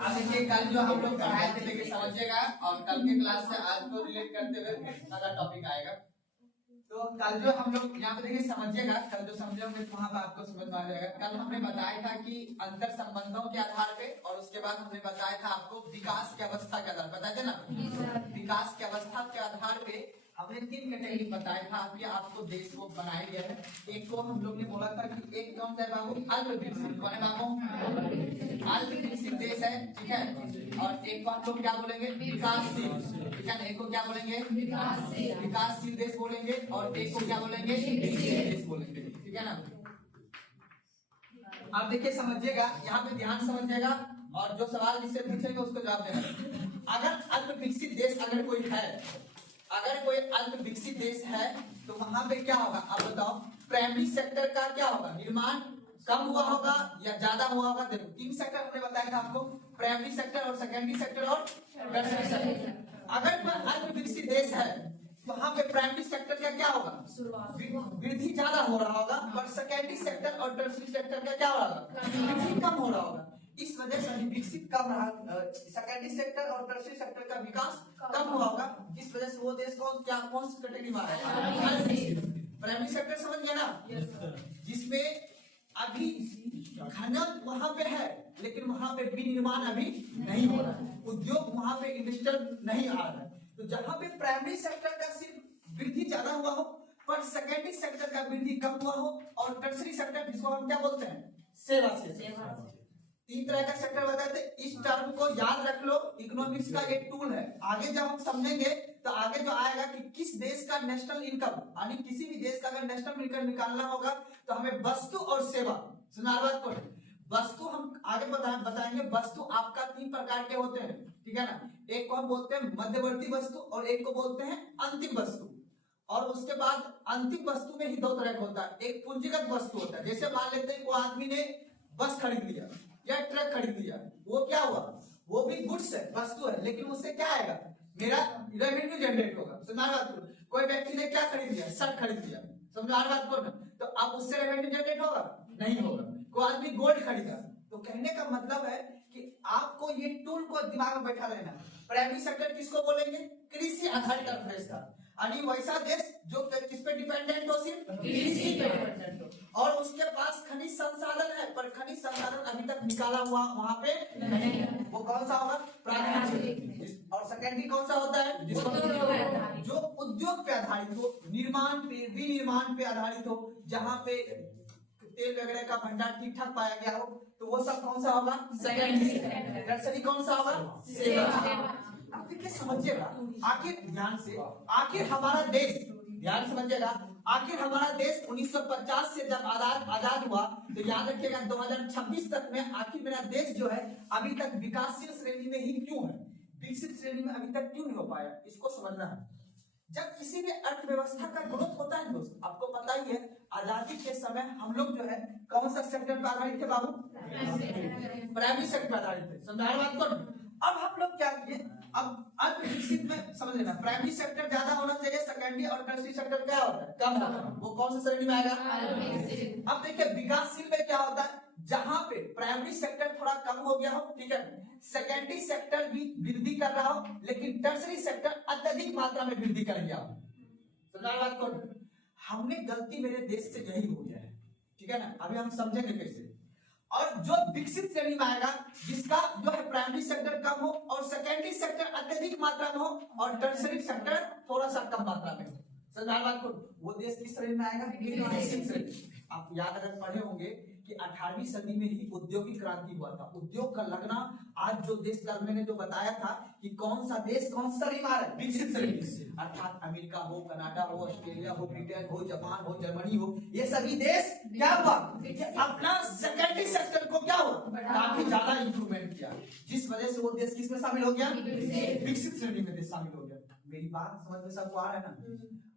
अब देखिए कल जो हम लोग पढ़ाए थे लेकिन समझिएगा और कल के क्लास से आज को रिलेट करते हुए नया टॉपिक आएगा। तो कल जो हम लोग यहाँ पे देखिए समझिएगा, कल जो समझे होंगे वहां पर आपको समझ में आ जाएगा। कल हमने बताया था कि अंतर संबंधों के आधार पे और उसके बाद हमने बताया था आपको विकास की अवस्था के आधार बताए थे ना। विकास की अवस्था के आधार पे हमने 3 कैटेगरी बताया था कि आपको देश को बनाया गया है। एक को हम लोग ने बोला था कि एक कौन सा है बाबू, अल्प विकसित कौन है बाबू, अल्प विकसित देश है, ठीक है। और एक को हम लोग क्या बोलेंगे, विकासशील, ठीक है। एक को क्या बोलेंगे, विकासशील देश बोलेंगे और एक को क्या बोलेंगे, विकसित देश बोलेंगे, ठीक है ना। आप देखिए समझिएगा, यहाँ पे ध्यान समझिएगा और जो सवाल जिससे पूछेंगे उसको जवाब देना। अगर अल्प विकसित देश अगर कोई है, अगर कोई अल्प विकसित देश है तो वहां पे क्या होगा आप बताओ। प्राइमरी सेक्टर का क्या होगा, निर्माण कम हुआ होगा या ज्यादा हुआ होगा। देखो 3 सेक्टर हमने बताया था आपको, प्राइमरी सेक्टर और सेकेंडरी सेक्टर और टर्शियरी सेक्टर। अगर कोई अल्प विकसित देश है वहां पे प्राइमरी सेक्टर का क्या होगा, वृद्धि ज्यादा हो रहा होगा, पर सेकेंडरी सेक्टर और टर्शियरी सेक्टर का क्या होगा, वृद्धि कम हो रहा होगा। इस वजह से विकसित कम रहा, सेकेंडरी सेक्टर और टर्शियरी सेक्टर का विकास कम हुआ होगा। इस वजह से वो देश कौन सी कैटेगरी में आएगा, प्राइमरी सेक्टर समझ गया ना, जिसमें अभी खनन वहां पे है लेकिन वहां पे विनिर्माण अभी नहीं हो रहा है, उद्योग वहां पे इंडस्ट्रियल नहीं आ रहा है। तो जहां पे प्राइमरी सेक्टर का सिर्फ वृद्धि ज्यादा हुआ हो पर सेकेंडरी सेक्टर का वृद्धि कम हुआ हो, और टर्शियरी सेक्टर जिसको हम क्या बोलते हैं, सेवा से। 3 तरह का सेक्टर बताए थे। इस टर्म को याद रख लो, इकोनॉमिक्स का एक टूल है। आगे जब हम समझेंगे तो आगे जो आएगा कि किस देश का नेशनल इनकम, यानी किसी भी देश का अगर नेशनल इनकम निकालना होगा तो हमें वस्तु और सेवा, सुना बात को, वस्तु हम आगे बताएंगे। वस्तु आपका 3 प्रकार के होते हैं, ठीक है ना। एक को हम बोलते हैं मध्यवर्ती वस्तु और एक को बोलते हैं अंतिम वस्तु। और उसके बाद अंतिम वस्तु में ही 2 तरह का होता है। एक पूंजीगत वस्तु होता है, जैसे मान लेते हैं को आदमी ने बस खरीद लिया या ट्रक खरीद लिया, वो क्या हुआ, वो भी गुड्स है, वस्तु है, लेकिन उससे क्या आएगा, मेरा रेवेन्यू जनरेट होगा। समझ बात को, कोई व्यक्ति ने क्या खरीद लिया, शर्ट खरीद लिया, समझ बात को ना, तो अब उससे रेवेन्यू जनरेट होगा, नहीं होगा। कोई आदमी गोल्ड खरीदा, तो कहने का मतलब है कि आपको ये टूल को दिमाग में बैठा लेना। प्राइमरी सेक्टर किसको बोलेंगे, कृषि आधारित अर्थव्यवस्था, यानी वैसा देश जो किस पे डिपेंडेंट हो, सिर्फ कृषि पे डिपेंडेंट हो, और उसके पास खनिज संसाधन है पर खनिज संसाधन अभी तक निकाला हुआ वहां पे नहीं है। वो कौन सा होगा, प्राकृतिक। और सेकेंडरी कौन सा होता है, जिसको जो उद्योग पे आधारित हो, निर्माण पे, विनिर्माण पे आधारित हो, जहाँ पे तेल वगैरह का भंडार ठीक ठाक पाया गया हो, तो वो सब कौन सा होगा, सेकेंडरी। टर्शियरी कौन सा होगा, सेवा। अब देखिए समझिएगा, आखिर ध्यान से, आखिर हमारा देश, ध्यान समझिएगा, आखिर हमारा देश 1950 से जब आजाद हुआ, तो याद रखिएगा 2026 तक में आखिर मेरा देश जो है अभी तक विकासशील श्रेणी में ही क्यों है, विकसित श्रेणी में अभी तक क्यों नहीं हो पाया, इसको समझना है। जब किसी भी अर्थव्यवस्था का ग्रोथ होता है दोस्त, आपको पता ही है आजादी के समय हम लोग जो है कौन सा सेक्टर पर आधारित थे बाबू, प्राइमरी सेक्टर पर आधारित थे। समझा बात को। अब हम लोग क्या किए, अब अल्प विकसित में समझ लेना, प्राइमरी सेक्टर ज्यादा होना चाहिए, सेकेंडरी और टर्शियरी सेक्टर क्या होता है, कम होता है। वो कौन सा श्रेणी में आएगा, अब देखिए विकासशील में क्या होता है, जहां पे प्राइमरी सेक्टर थोड़ा कम हो गया हो, ठीक है, सेकेंडरी सेक्टर भी वृद्धि कर रहा हो, लेकिन टर्शियरी सेक्टर अत्यधिक मात्रा में वृद्धि कर गया हो। समझा बात को। हमने गलती मेरे देश से यही हो गया है, ठीक है ना। अभी हम समझेंगे कैसे। और जो विकसित श्रेणी में आएगा, जिसका जो है प्राइमरी सेक्टर कम हो और सेकेंडरी सेक्टर अत्यधिक मात्रा में हो और टर्शियरी सेक्टर थोड़ा सा कम मात्रा में हो, समझा बात को, वो देश किस श्रेणी में आएगा, विकसित श्रेणी। आप याद अगर पढ़े होंगे कि 18वीं सदी में ही औद्योगिक क्रांति हुआ था, उद्योग का लगना। आज जो देश का मैंने जो बताया था कि कौन सा देश कौन सा श्रेणी में आ रहा है, विकसित श्रेणी, अर्थात अमेरिका हो, कनाडा हो, ऑस्ट्रेलिया हो, ब्रिटेन हो, जापान हो, जर्मनी हो, ये सभी देश क्या हुआ, अपना सेकेंडरी सेक्टर को क्या हुआ, काफी ज्यादा इंप्रूवमेंट किया, जिस वजह से वो देश किसमें शामिल हो गया, विकसित श्रेणी में देश शामिल हो गया। मेरी बात समझ में सबको आ रहा है ना।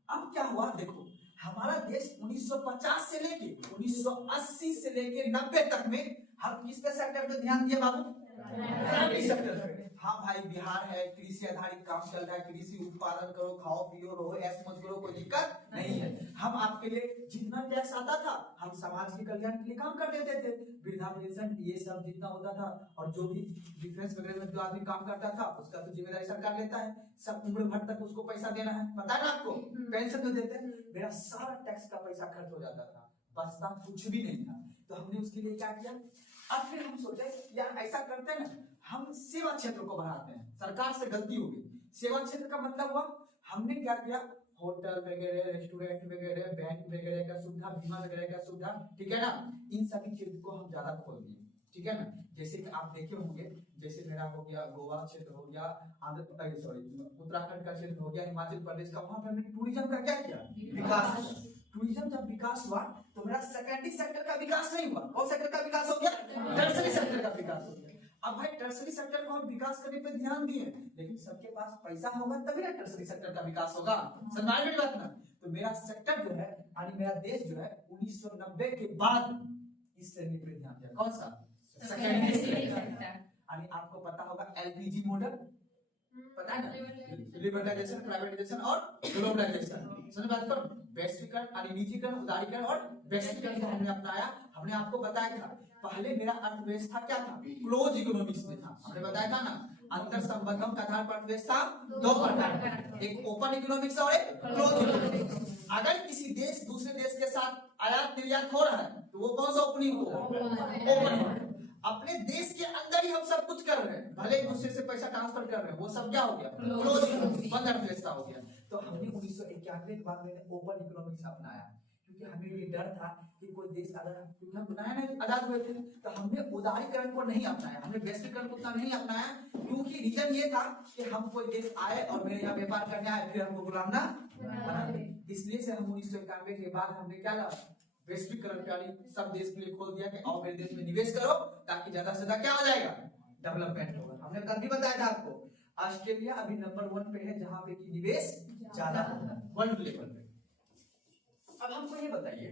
अब क्या हुआ, देखो हमारा देश 1950 से लेके 1980 से लेके 90 तक में हम किस पे सेक्टर पे ध्यान दिए बाबू, प्राइमरी सेक्टर पे। हाँ भाई बिहार है, कृषि आधारित काम चल रहा है, कृषि उत्पादन करो, खाओ पियो रहो, ऐश मौज करो, कोई दिक्कत नहीं है। हम आपके लिए जितना टैक्स आता था हम समाज के कल्याण के लिए काम कर देते थे, वृद्धा पेंशन ये सब जितना होता था, और जो भी डिफेंस वगैरह में जो आदमी काम करता था उसका तो जिम्मेदारी सरकार लेता है, सब उम्र भर तक उसको पैसा देना है, पता है ना आपको, पेंशन तो देते हैं। मेरा सारा टैक्स का पैसा खर्च हो जाता था, बचता कुछ भी नहीं था। तो हमने उसके लिए क्या किया, अब फिर हम सोचे यार ऐसा करते हैं ना, हम सेवा क्षेत्र को बढ़ाते हैं। सरकार से गलती हो गई, सेवा क्षेत्र का मतलब हुआ हमने क्या किया, होटल वगैरह, रेस्टोरेंट वगैरह, बैंक वगैरह का सुविधा, बीमा वगैरह का सुविधा, ठीक है ना, इन सभी क्षेत्र को हम ज्यादा खोल दिए, ठीक है ना। जैसे कि आप देखे होंगे, जैसे मेरा हो गया गोवा क्षेत्र हो गया, उत्तराखंड का क्षेत्र हो गया, हिमाचल प्रदेश का, वहां पर हमने टूरिज्म का क्या किया, विकास। टूरिज्म जब विकास हुआ तो मेरा सेकेंडरी सेक्टर का विकास नहीं हुआ, कौन सेक्टर का विकास हो गया, टर्सरी सेक्टर का विकास हो गया। अब भाई टर्सरी सेक्टर को हम विकास करने पे ध्यान दिए, लेकिन सबके पास पैसा होगा तभी ना टर्सरी सेक्टर का विकास होगा, समझ में बात ना। तो मेरा सेक्टर जो है यानी मेरा देश जो है 1990 के बाद इस श्रेणी पे ध्यान दिया, कौन सा, सेकेंडरी सेक्टर। यानी आपको पता होगा एलपीजी मॉडल, पता है ना, लिबरलाइजेशन, प्राइवेटाइजेशन और ग्लोबलाइजेशन, समझ बात करो, वैश्वीकरण यानी निजीकरण, उदारीकरण और वैश्वीकरण को हमने अपनाया। हमने आपको बताया था पहले मेरा अर्थव्यवस्था क्या था, क्लोज इकोनॉमिक्स में था, हमने बताया था ना, अंतर संबंधों के आधार पर अर्थव्यवस्था दो प्रकार, एक ओपन इकोनॉमिक्स और एक क्लोज इकोनॉमिक्स। अगर किसी देश दूसरे देश के साथ आयात निर्यात हो रहा है तो वो कौन सा ओपनिंग होगा, ओपन। अपने देश के अंदर ही हम सब कुछ कर रहे हैं, भले ही दूसरे से पैसा ट्रांसफर कर रहे हैं, वो सब क्या हो गया, क्लोज इकोनॉमिक्स, बंद अर्थव्यवस्था हो गया। तो हमने 1991 के बाद मैंने ओपन इकोनॉमिक्स अपनाया, क्योंकि हमें ये डर था कि कोई देश अगर, क्योंकि हम बनाए ना आजाद हुए थे, तो हमने उदारीकरण को नहीं अपनाया, हमने वैश्वीकरण को उतना नहीं अपनाया, क्योंकि रीजन ये था कि हम कोई देश आए और मेरे यहाँ व्यापार करने आए फिर हमको गुलाम ना बना दे। इसलिए से हम 1991 के बाद हमने क्या कहा, वैश्वीकरण यानी सब देश के लिए खोल दिया कि आओ मेरे देश में निवेश करो, ताकि ज्यादा से ज्यादा क्या हो जाएगा, डेवलपमेंट होगा। हमने कल भी बताया था आपको, ऑस्ट्रेलिया अभी नंबर 1 पे है जहां पे की निवेश ज्यादा होगा वर्ल्ड लेवल पे। अब हमको ये बताइए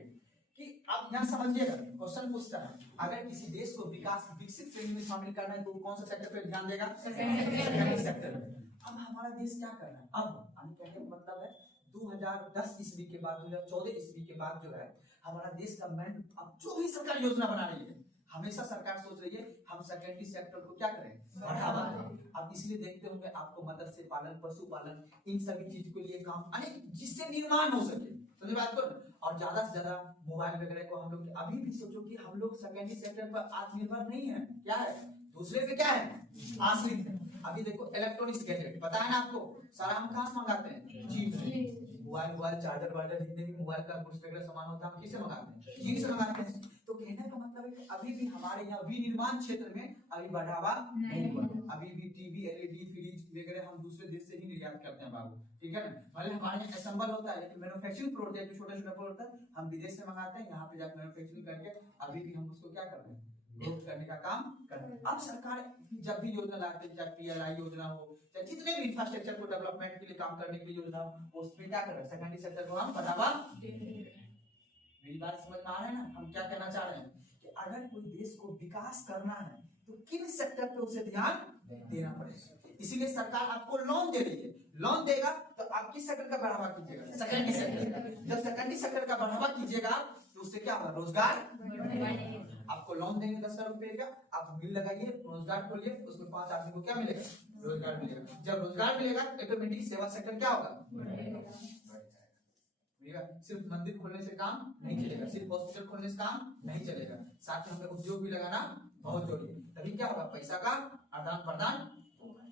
कि आप यहाँ समझिएगा, क्वेश्चन पूछता है अगर किसी देश को विकास विकसित श्रेणी में शामिल करना है तो कौन सा सेक्टर पे ध्यान देगा, सेकेंडरी सेक्टर में। अब हमारा देश क्या कर रहा है, अब हम कहने का मतलब है 2010 ईस्वी के बाद, 2014 ईस्वी के बाद जो है हमारा देश का मैंड, अब जो भी सरकार योजना बना रही है, हमेशा सरकार सोच रही है हम सेकेंडरी सेक्टर को क्या करें, बढ़ावा दें। अब इसलिए देखते होंगे आपको मत्स्य पालन, पशुपालन, इन सभी चीज के लिए काम, जिससे निर्माण हो सके, समझ बात को। और ज्यादा से ज्यादा मोबाइल वगैरह को हम लोग, अभी भी सोचो कि हम लोग सेकेंडरी सेक्टर पर आत्मनिर्भर नहीं है, क्या है, दूसरे पे क्या है, आश्रित है। अभी देखो इलेक्ट्रॉनिक्स गैजेट, पता है ना आपको, सारा हम कहाँ से मंगाते हैं, चीन से। मोबाइल चार्जर वार्जर जितने भी मोबाइल का कुछ वगैरह सामान होता है हम किससे मंगाते हैं, चीन से मंगाते हैं। तो कहने का मतलब है कि अभी भी हमारे यहाँ विनिर्माण क्षेत्र में अभी बढ़ावा नहीं हुआ, अभी भी टीवी, एलईडी, फ्रिज वगैरह हम दूसरे देश से ही निर्यात करते हैं बाबू, ठीक है ना। भले हमारे यहाँ असेंबल होता है, लेकिन मैन्युफैक्चरिंग प्रोडक्ट छोटा छोटा प्रोडक्ट होता है हम विदेश से मंगाते हैं, यहाँ पे जाकर मैन्युफैक्चरिंग करके अभी भी हम उसको क्या कर रहे हैं, ग्रोथ करने का काम कर रहे हैं। अब सरकार जब भी योजना लाते हैं, चाहे पीएलआई योजना हो, चाहे जितने भी इंफ्रास्ट्रक्चर को डेवलपमेंट के लिए काम करने की योजना हो, उसमें क्या कर रहे हैं, सेकेंडरी सेक्टर को हम बढ़ावा। मेरी बात समझ में आ रहा है ना, हम क्या कहना चाह रहे हैं कि अगर कोई देश को विकास करना है तो किन सेक्टर पे उसे ध्यान देना पड़ेगा। इसीलिए सरकार आपको लोन दे रही है, लोन देगा तो आप किस सेक्टर का बढ़ावा कीजिएगा, सेकेंडरी सेक्टर। जब सेकेंडरी सेक्टर का बढ़ावा कीजिएगा तो उससे क्या होगा, रोजगार। आपको लोन देंगे 10,000 रुपए का, आप मिल लगाइए, रोजगार खोलिए, उसमें 5 आदमी को क्या मिलेगा, रोजगार मिलेगा। जब रोजगार मिलेगा ऑटोमेटिक सेवा सेक्टर क्या होगा, सिर्फ मंदिर खोलने से काम नहीं चलेगा, सिर्फ हॉस्पिटल खोलने से काम नहीं चलेगा, साथ में हमें उद्योग भी लगाना बहुत जरूरी है, तभी क्या होगा, पैसा का आदान प्रदान होगा।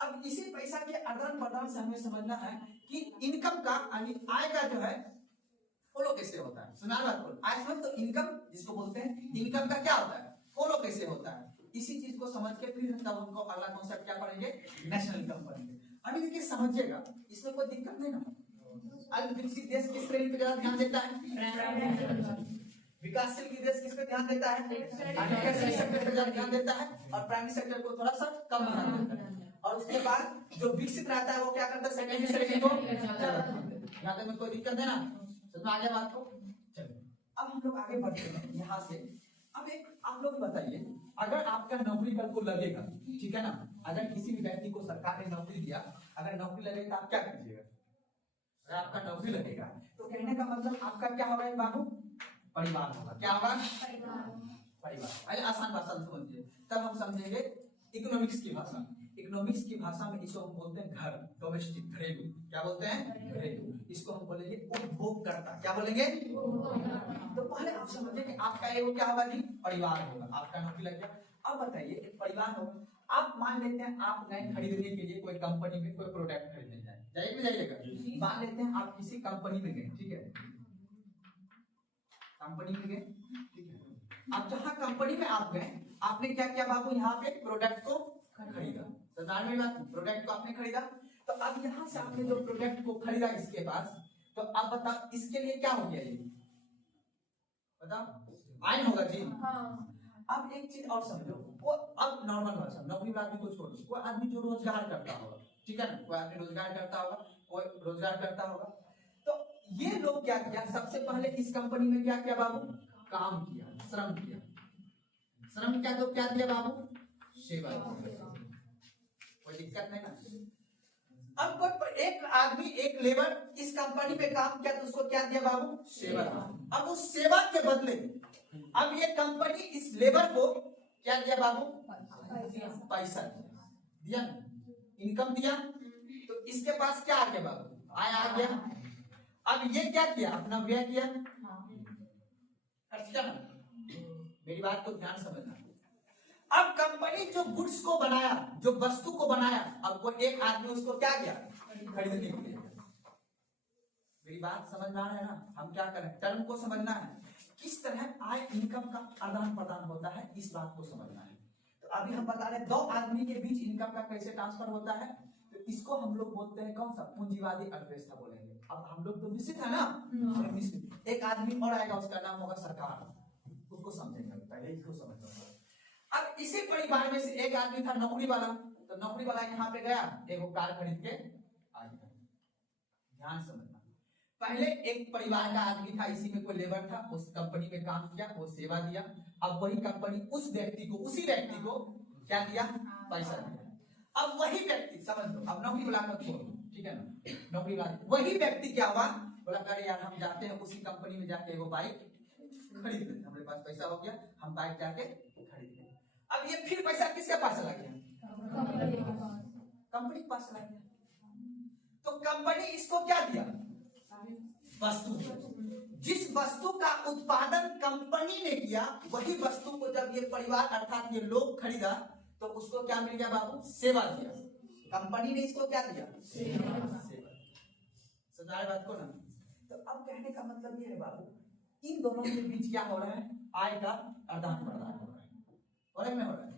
अब इसी पैसा के आदान प्रदान से हमें समझना है कि इनकम का यानी आय का जो है फॉलो कैसे होता है, सुना बात बोल, आय समझ तो इनकम जिसको बोलते हैं, इनकम का क्या होता है, फॉलो कैसे होता है। इसी चीज को समझ के फिर तब हमको अगला कॉन्सेप्ट क्या पढ़ेंगे, नेशनल इनकम पढ़ेंगे। अभी देखिए समझिएगा, इसमें कोई दिक्कत नहीं ना। अल्पविकसित देश किस श्रेणी पे ज्यादा ध्यान देता है, विकासशील देश किस पे ध्यान देता है, सेकेंडरी सेक्टर पे ज्यादा ध्यान देता है, और प्राइमरी सेक्टर को थोड़ा सा कम ध्यान देता है। और उसके बाद जो विकसित रहता है वो क्या करता है, सेकेंडरी सेक्टर को ज्यादा ध्यान देता है। यहाँ तक में कोई दिक्कत है ना, समझ में आ गया बात को। चलो अब हम लोग आगे बढ़ते हैं यहाँ से। अब आप लोग बताइए, अगर आपका नौकरी कल को लगेगा, ठीक है ना, अगर किसी भी व्यक्ति को सरकार ने नौकरी दिया, अगर नौकरी लगेगा तो आप क्या कीजिएगा? अगर आपका नौकरी लगेगा तो कहने का मतलब आपका क्या होगा बाबू? परिवार होगा। क्या होगा? परिवार। अरे आसान भाषा में समझिए, तब हम समझेंगे इकोनॉमिक्स की भाषा। इकोनॉमिक्स की भाषा में इसको हम बोलते हैं घर, डोमेस्टिक, घरेलू। क्या बोलते हैं? घरेलू। इसको हम बोलेंगे उपभोगकर्ता। क्या बोलेंगे? तो पहले आप समझिए कि आपका एगो क्या होगा जी? परिवार होगा। आपका नौकरी लग गया। अब बताइए, एक परिवार होगा, आप मान लेते हैं आप गए खरीदने के लिए कोई कंपनी में कोई प्रोडक्ट खरीदने जाइएगा, मान लेते हैं आप किसी कंपनी में गए, ठीक है, कंपनी में गए, ठीक है। अब जहां कंपनी में आप गए, आपने क्या किया बाबू? यहाँ पे प्रोडक्ट को खरीदा। सरदार में बात, प्रोडक्ट को आपने खरीदा। तो अब यहाँ से आपने जो प्रोडक्ट को खरीदा इसके पास, तो अब बताओ इसके लिए क्या हो गया? ये बताओ, आयन होगा जी। अब एक चीज और समझो, वो अब नॉर्मल भाषा, नौकरी वाला आदमी को छोड़ दो, कोई आदमी जो रोजगार करता होगा, ठीक है ना, कोई आदमी रोजगार करता होगा, कोई रोजगार करता होगा, तो ये लोग क्या किया? सबसे पहले इस कंपनी में क्या किया बाबू? काम किया, श्रम किया। श्रम क्या? तो क्या दिया बाबू? सेवा। कोई दिक्कत नहीं ना। अब कोई एक आदमी, एक लेबर इस कंपनी में काम किया, तो उसको क्या दिया बाबू? सेवा। अब उस सेवा के बदले अब ये कंपनी इस लेबर को क्या दिया बाबू? पैसा दिया, इनकम दिया। तो इसके पास क्या आ गया बाबू? आय आ गया। अब ये क्या किया? अपना व्यय किया, खर्च करना। मेरी बात को ध्यान समझना। अब कंपनी जो गुड्स को बनाया, जो वस्तु को बनाया, अब कोई एक आदमी उसको क्या किया? खरीदने के लिए। मेरी बात समझ में आ रहा है ना? हम क्या करें? टर्म को समझना है, किस तरह आय इनकम का आदान प्रदान होता है, इस बात को समझना है। तो अभी हम बता रहे हैं दो आदमी के बीच इनकम का कैसे ट्रांसफर होता है, तो इसको हम लोग बोलते हैं कौन सा? पूंजीवादी अर्थव्यवस्था बोलेंगे। अब हम लोग तो मिश्रित है ना, मिश्रित। एक आदमी और आएगा, उसका नाम होगा सरकार, उसको समझेंगे, पहले इसको समझना। अब इसी परिवार में से एक आदमी था नौकरी वाला, तो नौकरी वाला यहाँ पे गया, एक कार खरीद के आ गया। ध्यान समझना, पहले एक परिवार का आदमी था, इसी में कोई लेबर था, उस कंपनी में काम किया, वो सेवा दिया। अब वही कंपनी उस व्यक्ति को, उसी व्यक्ति को क्या दिया? पैसा दिया। अब वही व्यक्ति, समझ लो, अब नौकरी वाला को छोड़ो, ठीक है ना, नौकरी वाला, वही व्यक्ति क्या हुआ? बोला अरे यार हम जाते हैं उसी कंपनी में जाके वो बाइक खरीद लेते, हमारे पास पैसा हो गया, हम बाइक जाके खरीद लेते। अब ये फिर पैसा किसके पास चला गया? कंपनी के पास चला गया। तो कंपनी इसको क्या दिया? वस्तु। जिस वस्तु का उत्पादन कंपनी ने किया, वही वस्तु को जब ये परिवार अर्थात ये लोग खरीदा, तो उसको क्या मिल गया बाबू? सेवा दिया। कंपनी ने इसको क्या दिया? सेवा। समझा बात को ना? तो अब कहने का मतलब ये है बाबू, इन दोनों के बीच क्या हो रहा है? आय का आदान प्रदान हो रहा है। और में हो रहा है,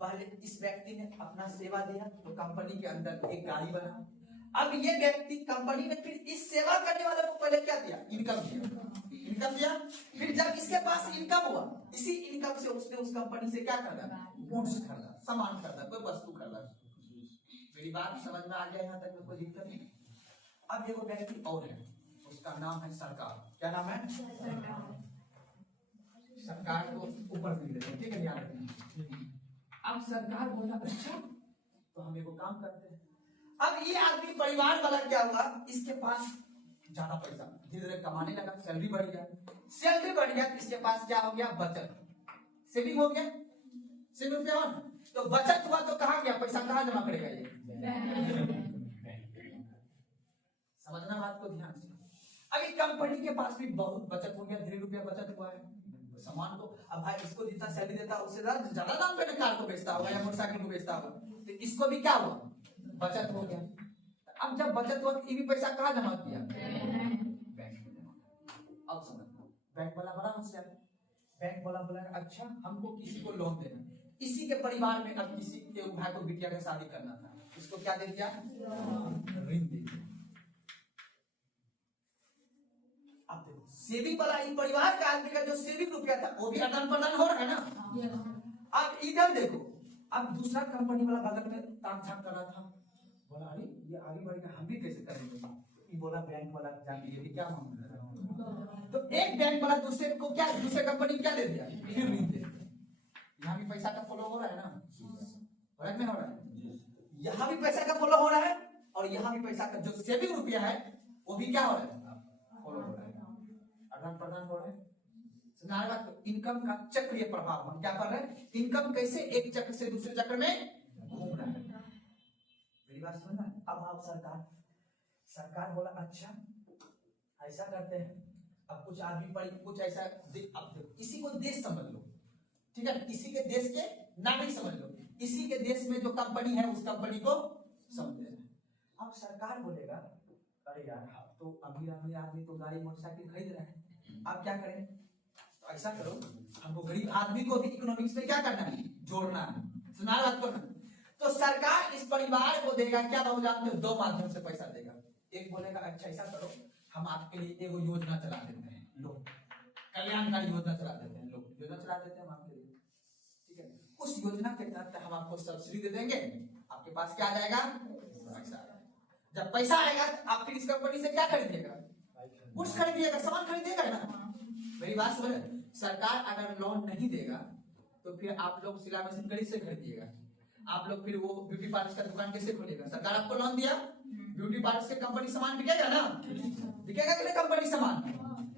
पहले इस व्यक्ति ने अपना सेवा दिया, तो कंपनी के अंदर एक गाड़ी बना। अब ये व्यक्ति, कंपनी ने फिर इस सेवा करने वाले को पहले क्या दिया? इनकम दिया। इनकम दिया, फिर जब इसके पास इनकम हुआ, इसी इनकम से उसने उस कंपनी से क्या खरीदा? गुड्स खरीदा, सामान खरीदा, कोई वस्तु खरीदा। मेरी बात समझ में आ गया? यहाँ तक में कोई दिक्कत नहीं। अब देखो व्यक्ति और है, उसका नाम है सरकार। क्या नाम है? सरकार को ऊपर मिल रहे, ठीक है, ध्यान रखना। अब सरकार बोला अच्छा, तो हम एगो काम करते हैं। अब ये आदमी परिवार वाला क्या हुआ? इसके पास ज्यादा पैसा धीरे धीरे कमाने लगा, सैलरी बढ़ गया। सैलरी बढ़ गया तो इसके पास क्या हो गया? बचत, सेविंग हो गया, सेविंग रुपया हो। तो बचत हुआ तो कहाँ गया पैसा? कहाँ जमा करेगा ये? समझना बात को ध्यान से। अभी कंपनी के पास भी बहुत बचत हो गया, धीरे रुपया बचत हुआ है। सामान को, अब भाई इसको जितना सैलरी देता है उससे ज्यादा दाम पे कार को बेचता होगा या मोटरसाइकिल को बेचता होगा, तो इसको भी क्या हुआ? बचत हो गया। अब जब बचत हुआ, ये भी पैसा कहाँ जमा किया? बैंक में जमा। अब समझना, बैंक वाला बड़ा होशियार। बैंक वाला बोला अच्छा हमको किसी को लोन देना, इसी के परिवार में अब किसी के भाई को बिटिया का शादी करना था, इसको क्या दे दिया? ऋण दे दिया। अब देखो सेविंग वाला, इन परिवार का आदमी का जो सेविंग रुपया था वो भी आदान प्रदान हो रहा है ना। अब इधर देखो, अब दूसरा कंपनी वाला बगल में ताक झाक कर रहा था, बोला अरे ये आगे बढ़ेगा, हम भी कैसे करेंगे? ये बोला बैंक वाला जाके ये क्या मामला है? तो एक बैंक वाला दूसरे को क्या, दूसरे कंपनी क्या दे दिया? फिर ऋण दे। यहाँ भी पैसा का फ्लो हो रहा है ना, हो रहा है नहीं हो रहा है? यहाँ भी पैसा का फ्लो हो रहा है और यहाँ भी पैसा का जो सेविंग रुपया है वो भी क्या हो रहा है, फ्लो हो रहा है, आदान प्रदान हो रहा है। तो इनकम का चक्रीय प्रभाव हम क्या कर रहे हैं, इनकम कैसे एक चक्र से दूसरे चक्र में घूम रहा है। मेरी बात समझना। अब आप सरकार बोला अच्छा ऐसा करते हैं, अब कुछ आदमी पर कुछ ऐसा अब इसी को देश समझ लो, ठीक है, इसी के देश के नागरिक समझ लो, इसी के देश में जो कंपनी है उस कंपनी को समझ लेना। अब सरकार बोलेगा अरे यार तो अमीर अमीर आदमी तो गाड़ी मोटरसाइकिल खरीद रहे हैं, आप क्या करें, तो ऐसा करो हमको गरीब आदमी को भी इकोनॉमिक्स में क्या करना है, जोड़ना है। सुना बात को ना, तो सरकार इस परिवार को देगा क्या, बहुत जानते हो, दो माध्यम से पैसा देगा। एक बोलेगा अच्छा ऐसा करो हम आपके लिए एगो योजना चला देते हैं, लोग कल्याणकारी योजना चला देते हैं, लोग योजना चला देते हैं हम आपके लिए, ठीक है, उस योजना के तहत हम आपको सब्सिडी दे देंगे, आपके पास क्या आ जाएगा, पैसा। जब पैसा आएगा आप फिर इस कंपनी से क्या खरीदिएगा, कुछ खरीदिएगा, सामान खरीदिएगा ना। मेरी बात समझ, सरकार अगर लोन नहीं देगा तो फिर आप लोग सिलाई मशीन कहीं से खरीदिएगा, आप लोग फिर वो ब्यूटी पार्लर का दुकान कैसे खोलेगा। सरकार आपको लोन दिया, ब्यूटी पार्लर के कंपनी सामान बिकेगा ना, बिकेगा कि नहीं कंपनी सामान।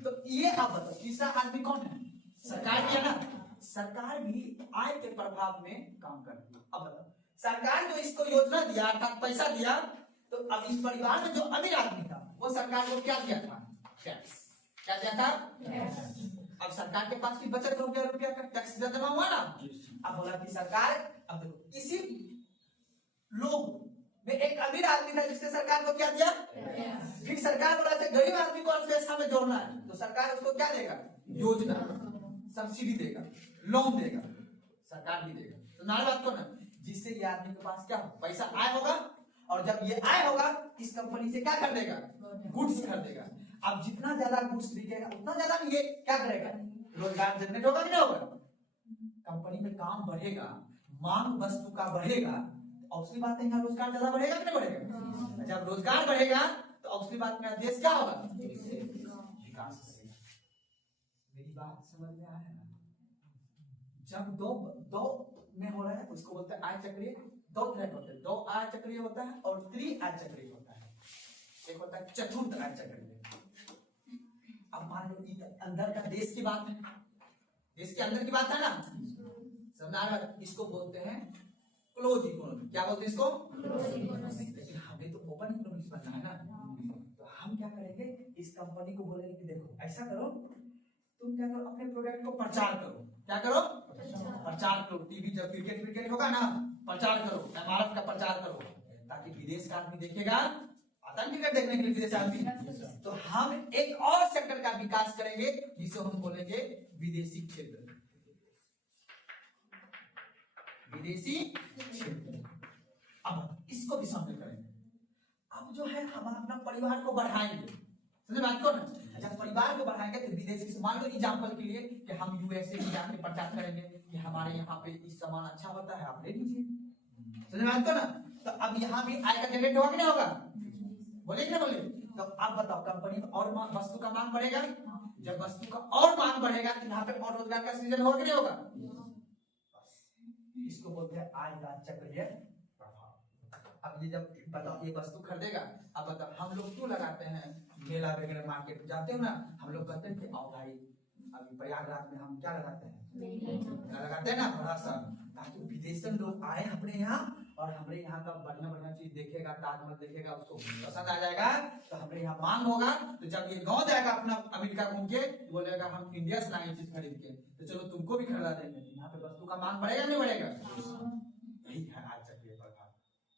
तो ये आप बताओ तीसरा आदमी कौन है, सरकार भी है ना, सरकार भी आय के प्रभाव में काम करती है। अब बताओ सरकार जो इसको योजना दिया अर्थात पैसा दिया, तो अब इस परिवार में जो अमीर आदमी था वो सरकार को क्या दिया था, टैक्स। क्या दिया था, अब सरकार के पास भी बचत हो गया, रुपया का टैक्स जमा हुआ ना। अब बोला कि सरकार, अब देखो इसी लोग में एक अमीर आदमी था जिसने सरकार को क्या दिया, फिर सरकार बोला कि गरीब आदमी को अर्थव्यवस्था में जोड़ना है, तो सरकार उसको क्या देगा, योजना, सब्सिडी देगा, लोन देगा, सरकार भी देगा। तो नारी बात को ना, जिससे ये आदमी के पास क्या पैसा आय होगा, और जब ये आय होगा इस कंपनी से क्या खरीदेगा, गुड्स खरीदेगा। अब जितना ज्यादा गुड्स बिकेगा उतना ज्यादा ये क्या करेगा, रोजगार जनरेट होगा कि नहीं होगा, कंपनी में काम बढ़ेगा, मांग वस्तु का बढ़ेगा, ऑब्वियसली बात है यहाँ रोजगार ज्यादा बढ़ेगा कि नहीं बढ़ेगा। जब रोजगार बढ़ेगा तो ऑब्वियसली बात मेरा देश क्या होगा, विकास करेगा। मेरी बात समझ में आया ना। जब दो में हो रहा है उसको बोलते हैं आय चक्रीय। दो तरह के होते हैं, दो आय चक्रीय होता है और त्रि आय चक्रीय होता है, एक होता है चतुर्थ आय चक्रीय। अब मान लो अंदर का देश की बात है, देश के अंदर की बात है ना, समझा रहा, इसको बोलते हैं क्लोज इकोनॉमी। क्या बोलते हैं इसको, लेकिन हमें तो ओपन इकोनॉमिक्स बनना है ना, तो हम क्या करेंगे, इस कंपनी को बोलेंगे कि देखो ऐसा करो, तुम क्या करो, अपने प्रोडक्ट को प्रचार करो। क्या करो, प्रचार करो, टीवी जब क्रिकेट होगा ना, प्रचार करो, भारत का प्रचार करो, ताकि विदेश का आदमी देखेगा, आता क्रिकेट देखने के लिए विदेश आदमी। तो हम एक और सेक्टर का विकास करेंगे जिसे हम बोलेंगे विदेशी क्षेत्र, विदेशी क्षेत्र। अब इसको भी शामिल करेंगे। अब जो है हम अपना परिवार को बढ़ाएंगे, समझे बात को ना। जब परिवार को बढ़ाएंगे तो विदेशी, मान लो एग्जाम्पल के लिए कि हम यूएसए में जाके प्रचार करेंगे कि हमारे यहाँ पे इस सामान अच्छा होता है, आप ले लीजिए, समझे बात को ना। तो अब यहाँ भी आय का जनरेट होगा कि नहीं होगा, बोले कि ना बोले। तो अब बताओ कंपनी में और वस्तु का मांग बढ़ेगा, जब वस्तु का और मांग बढ़ेगा तो यहाँ पे और रोजगार का सृजन होगा कि नहीं होगा। इसको बोलते हैं आय का चक्रीय प्रभाव। अब ये जब बताओ ये वस्तु खरीदेगा, अब बताओ हम लोग क्यों लगाते हैं मेला वगैरह, मार्केट जाते हो ना, हम लोग कहते हैं कि आओ भाई अभी प्रयागराज में हम क्या लगाते हैं, मेला लगाते हैं ना बड़ा सा, ताकि विदेशी लोग आए अपने यहाँ और हमारे यहाँ का बढ़िया बढ़िया चीज देखेगा, ताजमहल देखेगा, उसको पसंद आ जाएगा, तो हमारे यहाँ मांग होगा। तो जब ये गाँव जाएगा अपना अमेरिका घूम के, बोलेगा हम इंडिया से लाए चीज खरीद के, तो चलो तुमको भी खरीदा देंगे। यहाँ पे वस्तु का मांग बढ़ेगा नहीं बढ़ेगा, यही है आय चक्रीय प्रभाव।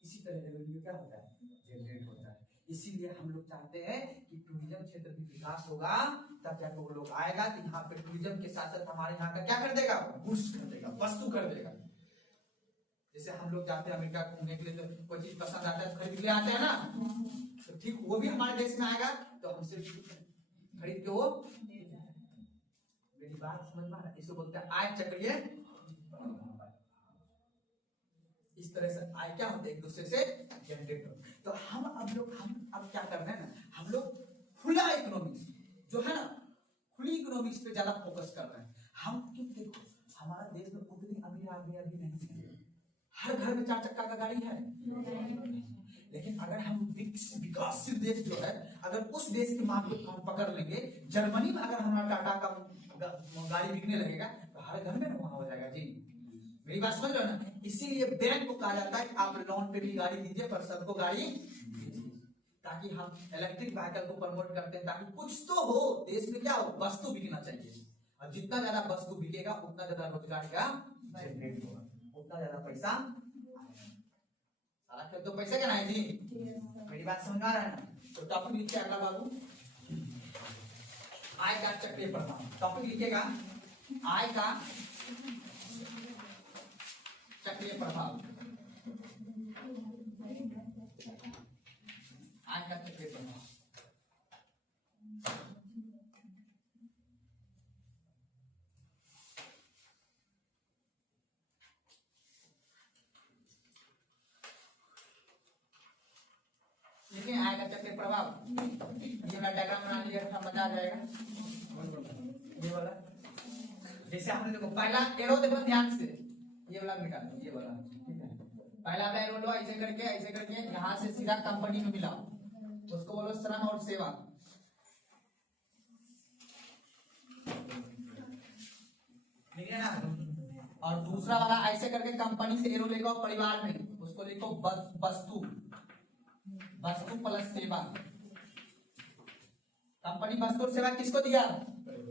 इसी तरह रेवेन्यू क्या होता है, जनरेट होता है। इसीलिए हम लोग चाहते हैं कि टूरिज्म क्षेत्र भी विकास होगा, तब जाकर वो लोग आएगा तो यहाँ पे टूरिज्म के साथ साथ हमारे यहाँ का क्या खरीदेगा, गुड्स खरीदेगा, वस्तु खरीदेगा। जैसे हम लोग जाते हैं अमेरिका घूमने के लिए, तो कोई चीज पसंद आता है तो खरीद के आते हैं ना, तो ठीक वो भी हमारे देश में आएगा तो हमसे खरीद के वो। मेरी बात समझ में आ रहा है, इसको बोलते हैं आय चक्रीय। इस तरह से आय क्या होते हैं, एक दूसरे से जनरेट होते। तो हम अब क्या करना है ना, हम लोग खुला इकोनॉमिक्स जो है ना, खुली इकोनॉमिक्स पे ज्यादा फोकस कर रहे हैं हम। क्योंकि देखो हमारा देश में उतनी अमीर अभी आगे अभी नहीं। हर घर में 4 चक्का का गाड़ी है, लेकिन अगर हम विकासशील देश जो है, अगर उस देश की मार्केट को हम पकड़ लेंगे, जर्मनी में अगर हमारा टाटा का गाड़ी बिकने लगेगा तो हर घर में वहां हो जाएगा। जी मेरी बात समझ रहे हो ना? इसीलिए बैंक को कहा जाता है कि आप लोन पे भी गाड़ी दीजिए, पर सबको गाड़ी दीजिए, ताकि हम इलेक्ट्रिक व्हीकल को प्रमोट करते हैं, ताकि कुछ तो हो देश में, क्या हो, वस्तु बिकना चाहिए, और जितना ज्यादा वस्तु बिकेगा उतना ज्यादा रोजगार का जनरेट होगा, उतना ज्यादा पैसा सारा खेल तो पैसे का ना है। जी मेरी बात समझ आ रहा है ना? तो टॉपिक लिखिए अगला बाबू, आय का चक्रीय प्रभाव। टॉपिक लिखेगा आय का चक्रीय प्रभाव, आय का चक्रीय प्रभाव। देखिए आय का चक्रीय प्रभाव, ये वाला डायग्राम बना लिया, मजा आ जाएगा। ये वाला जैसे हमने देखो पहला एरो देखो ध्यान से, ये वाला निकाल दो, ये वाला ठीक है। पहला वाला एरो लो, ऐसे करके यहाँ से सीधा कंपनी में मिलाओ, उसको बोलो श्रम और सेवा। ठीक है ना? और दूसरा वाला ऐसे करके कंपनी से एरो लेकर परिवार में, उसको लिखो वस्तु, वस्तु प्लस सेवा। कंपनी वस्तु और सेवा किसको दिया?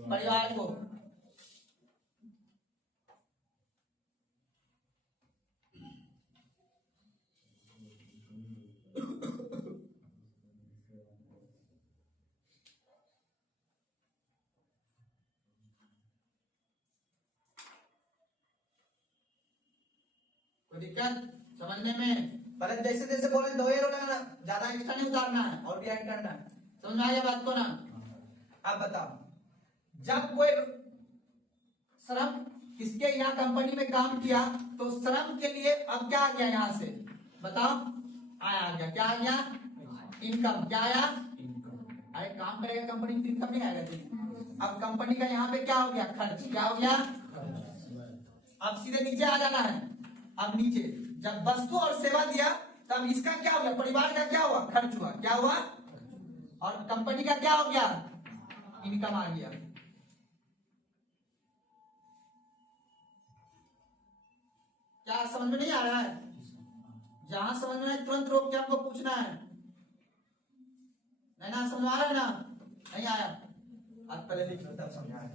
परिवार को। कोई दिक्कत समझने में? पहले जैसे जैसे बोले दो एरो लगाना, ज्यादा एक्स्ट्रा नहीं उतारना है और भी ऐड करना है। समझ में आया बात को ना? अब बताओ, जब कोई श्रम किसके यहाँ कंपनी में काम किया तो श्रम के लिए अब क्या आ गया? यहाँ से बताओ, आया आ गया, क्या आ गया? इनकम। क्या आया? अरे काम करेगा कंपनी में इनकम नहीं आएगा जी। अब कंपनी का यहाँ पे क्या हो गया? खर्च। क्या हो गया? अब सीधे नीचे आ जाना है। अब नीचे जब वस्तु और सेवा दिया तब इसका क्या हो गया? परिवार का क्या हुआ? खर्च हुआ। क्या हुआ? और कंपनी का क्या हो गया? इनकम आ गया। क्या समझ में नहीं आ रहा है? जहां समझ में नहीं तुरंत रोक के आपको पूछना है। नहीं ना समझ आ रहा है ना? नहीं आया? आज पहले लिख लो तब समझाया।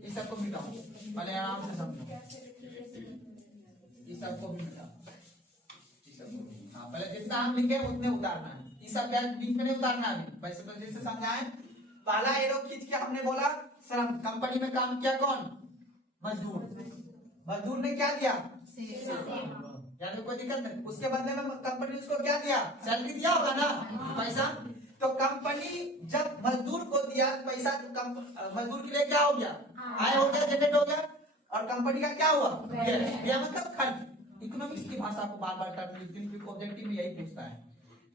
इस सबको मिटाओ, पहले आराम से समझो। इस सबको भी मिटाओ, हाँ पहले जितना हम लिखे उतने उतारना है, इस सब बीच में नहीं उतारना है। वैसे तो जैसे समझाए, पहला एरो खींच के हमने बोला श्रम, कंपनी में काम किया कौन? मजदूर। मजदूर ने क्या दिया? यानी कोई दिक्कत नहीं। उसके बदले में कंपनी उसको क्या दिया? सैलरी दिया होगा ना, पैसा। तो कंपनी जब मजदूर को दिया पैसा, तो मजदूर के लिए क्या हो गया? आय हो गया, जनरेट हो गया। और कंपनी का क्या हुआ? व्यय मतलब खर्च। इकोनॉमिक्स की भाषा को बार बार टर्म ऑब्जेक्टिव में यही पूछता है।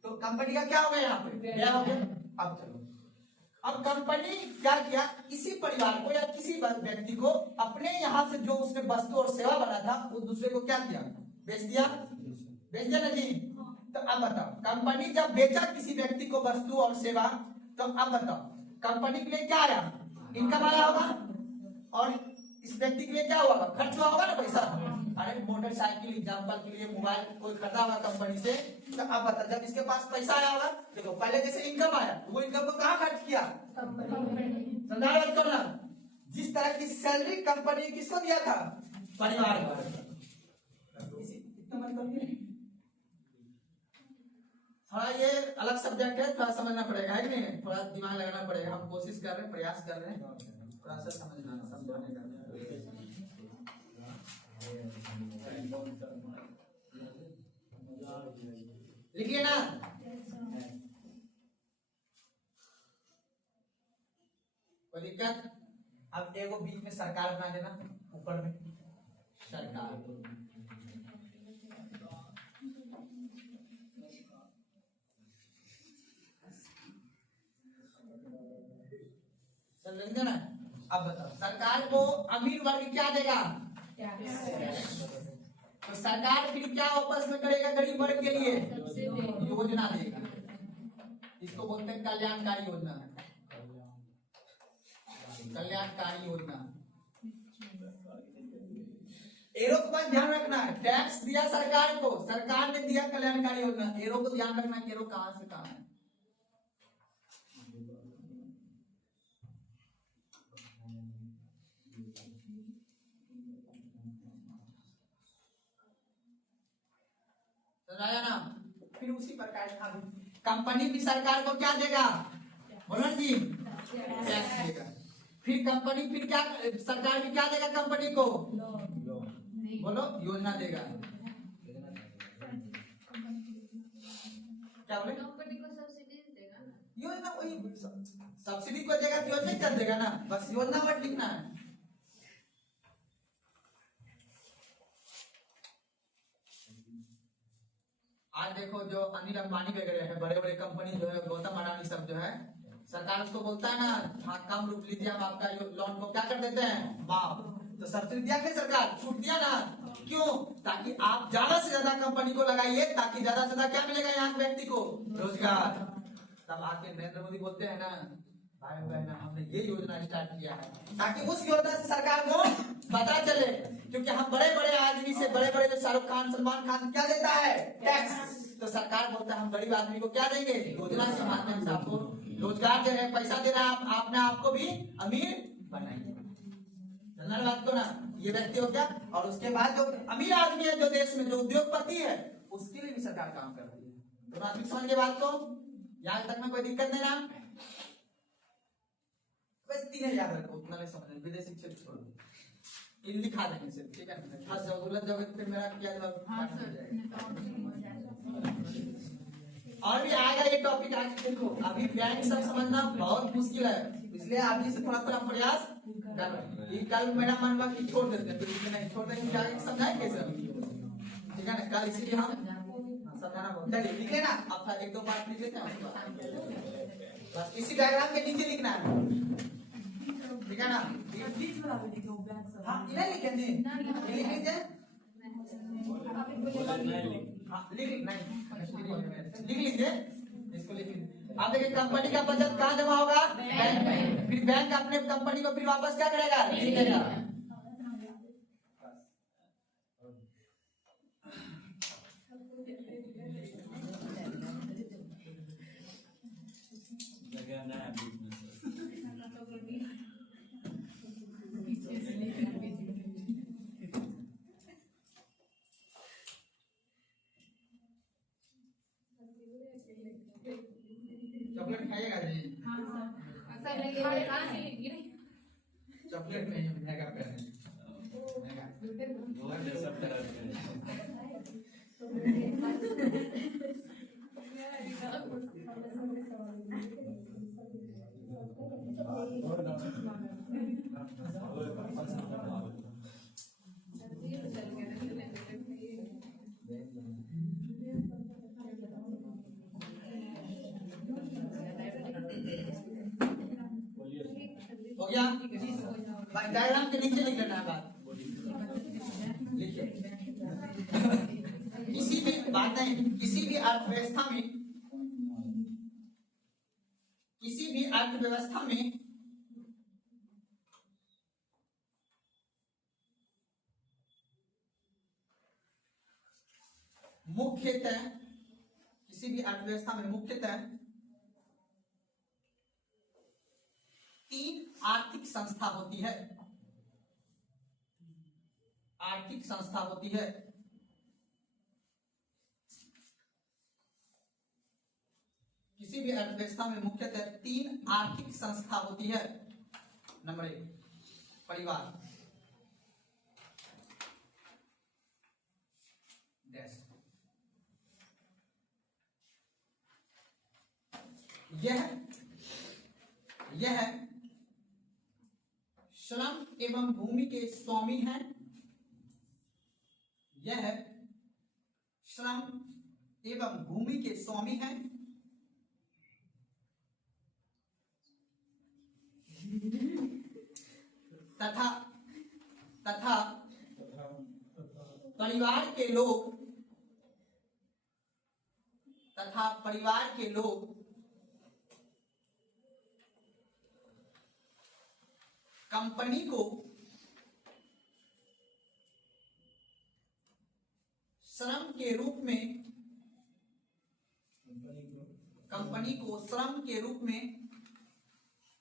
तो कंपनी का क्या हो गया? यहाँ पे व्यय हो गया। अब चलो, अब कंपनी क्या किया? इसी परिवार को या किसी व्यक्ति को अपने यहाँ से जो उसने वस्तु और सेवा बना था वो दूसरे को क्या किया? बेच दिया। बेच दिया ना जी? तो अब बताओ, कंपनी जब बेचा किसी व्यक्ति को वस्तु और सेवा, तो अब बताओ कंपनी के लिए क्या आया? इनकम आया होगा। और इस व्यक्ति के लिए क्या हुआ? खर्च हुआ होगा ना पैसा। अरे मोटरसाइकिल एग्जाम्पल के लिए, मोबाइल कोई खरीदा होगा कंपनी से, तो अब बता, जब इसके पास पैसा आया होगा, देखो पहले जैसे इनकम आया, वो इनकम को कहाँ खर्च किया? समझा रहे ना? जिस तरह की सैलरी कंपनी किसको दिया था? परिवार को। थोड़ा ये अलग सब्जेक्ट है, थोड़ा समझना पड़ेगा, है कि नहीं? थोड़ा दिमाग लगाना पड़ेगा। हम कोशिश कर रहे हैं, प्रयास कर रहे हैं, थोड़ा सा समझना समझाने का। लिखिए ना, कोई दिक्कत? अब एगो बीच में सरकार बना देना, ऊपर में सरकार। समझेंगे ना? अब बताओ, सरकार को अमीर वर्ग क्या देगा? तो सरकार फिर क्या वापस में करेगा गरीब वर्ग के लिए? योजना देगा। इसको बोलते हैं कल्याणकारी योजना। कल्याणकारी योजना। एरो को बस ध्यान रखना है, टैक्स दिया सरकार को, सरकार ने दिया कल्याणकारी योजना। एरो को ध्यान रखना है, एरो कहां से कहां है। ना फिर उसी प्रकार कंपनी भी सरकार को क्या देगा? बोलो जी, टैक्स देगा। फिर कंपनी फिर क्या, सरकार भी क्या देगा कंपनी को? बोलो, योजना देगा। क्या बोले? कंपनी को सब्सिडी देगा ना। योजना वही सब्सिडी को देगा, योजना क्या देगा ना, बस योजना वर्ड लिखना है। आज देखो जो अनिल अंबानी वगैरह है, बड़े बड़े कंपनी जो है, गौतम अडानी सब जो है, सरकार उसको बोलता है ना, हाँ कम रुक लीजिए, हम आपका लोन को क्या कर देते हैं, माफ। तो सब्सिडी दिया क्या सरकार? छूट दिया ना। क्यों? ताकि आप ज्यादा से ज्यादा कंपनी को लगाइए, ताकि ज्यादा से ज्यादा क्या मिलेगा यहाँ व्यक्ति को? रोजगार। तब आके नरेंद्र मोदी बोलते हैं ना, भाई बहन हमने ये योजना स्टार्ट किया है, ताकि उस योजना से सरकार को पता चले। क्योंकि हम बड़े बड़े आदमी से, बड़े बड़े जो शाहरुख खान, सलमान खान क्या देता है? टैक्स। तो सरकार बोलता है हम गरीब आदमी को क्या देंगे? योजना के माध्यम से आपको रोजगार दे रहे हैं, पैसा दे रहा है, आपने आपको भी अमीर बनाएंगे। बात को ना, ये व्यक्ति हो गया। और उसके बाद जो अमीर आदमी है, जो देश में जो उद्योगपति है, उसके लिए भी सरकार काम कर रही है। तो आदमी समझ के बात को, यहाँ तक में कोई दिक्कत नहीं ना? बस 3 याद रखो, उतना नहीं समझ, विदेशी क्षेत्र छोड़ दो, लिखा देंगे सिर्फ, ठीक है? फंस जाओ, उलझ जाओगे तो फिर मेरा क्या जवाब? और भी आएगा ये टॉपिक। आज देखो अभी बैंक सब समझना बहुत मुश्किल है, इसलिए आप से थोड़ा थोड़ा प्रयास कर। कल मेरा मन हुआ कि छोड़ देते हैं, तो नहीं छोड़ देंगे, आगे समझाएं कैसे, ठीक है ना? कल इसीलिए हम समझाना बहुत, चलिए लिख लेना। अब 1-2 बार लिख लेते हैं, बस इसी डायग्राम के नीचे लिखना है, ठीक है ना? हाँ इन्हें लिखेंगे, लिख लीजिए। हाँ लिख लीजिए, इसको लिख लीजिए। आप देखिए कंपनी का बचत कहाँ जमा होगा? बैंक में। फिर बैंक अपने कंपनी को फिर वापस क्या करेगा? ऋण देगा। चॉकलेट खाइएगा जी? चॉकलेट नहीं, महंगा पे है। हो गया? डायग्राम के नीचे लिख लेना है बात, लिखिए। किसी भी बात नहीं, किसी भी अर्थव्यवस्था में, किसी भी अर्थव्यवस्था में मुख्यतः, किसी भी अर्थव्यवस्था में मुख्यतः 3 आर्थिक संस्था होती है। आर्थिक संस्था होती है। किसी भी अर्थव्यवस्था में मुख्यतः 3 आर्थिक संस्था होती है। नंबर 1 परिवार, यह श्रम एवं भूमि के स्वामी हैं। यह श्रम एवं भूमि के स्वामी हैं तथा परिवार के लोग तथा परिवार के लोग कंपनी को श्रम के रूप में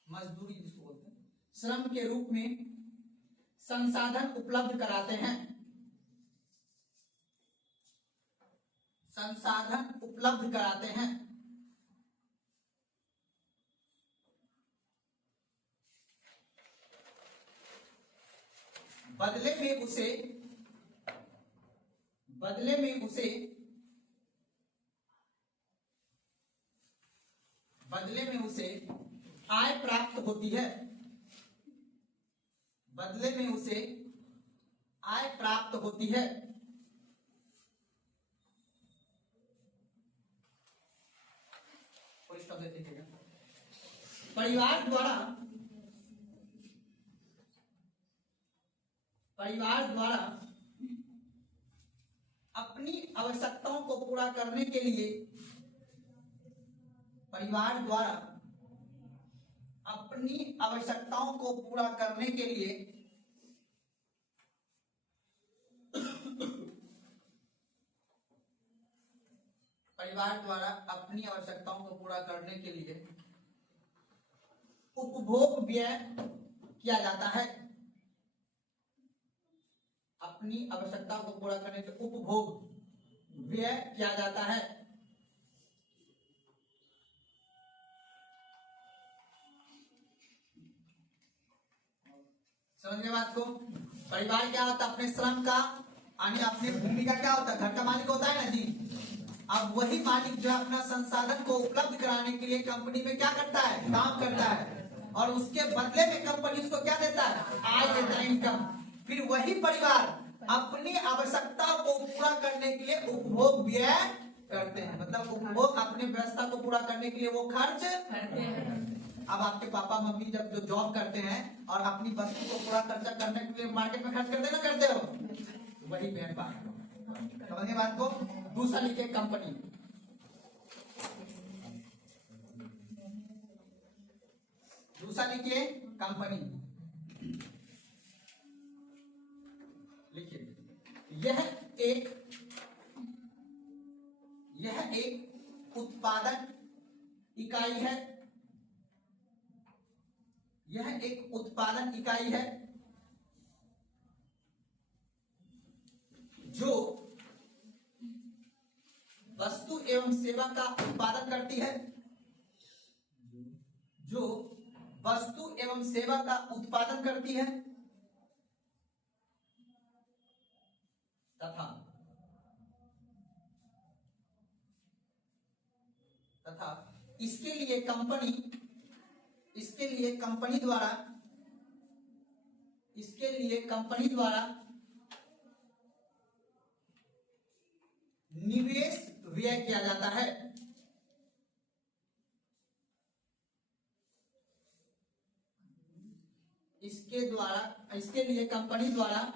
मजदूरी जिसको बोलते हैं, श्रम के रूप में संसाधन उपलब्ध कराते हैं, बदले में उसे आय प्राप्त होती है, परिवार द्वारा अपनी आवश्यकताओं को पूरा करने के लिए उपभोग व्यय किया जाता है, अपनी आवश्यकताओं को पूरा करने के उपभोग व्यय किया जाता है। समझने बात को? परिवार क्या होता है? अपने श्रम का यानी अपने भूमि का क्या होता है? घर का मालिक होता है ना जी। अब वही मालिक जो अपना संसाधन को उपलब्ध कराने के लिए कंपनी में क्या करता है? काम करता है, और उसके बदले में कंपनी उसको क्या देता है? आय देता है, इनकम। फिर वही परिवार अपनी आवश्यकताओं को पूरा करने के लिए उपभोग व्यय करते हैं, मतलब उपभोग अपने व्यवस्था को पूरा करने के लिए वो खर्च करते हैं। अब आपके पापा मम्मी जब जो जॉब करते हैं और अपनी वस्तु को पूरा खर्चा करने के लिए मार्केट में खर्च करते ना करते हो, वही मेन बात। समझिए बात को? दूसरा लिखिए कंपनी। दूसरा लिखिए कंपनी। लिखिए यह एक उत्पादन इकाई है, जो वस्तु एवं सेवा का उत्पादन करती है, तथा इसके लिए कंपनी द्वारा निवेश व्यय किया जाता है। इसके लिए कंपनी द्वारा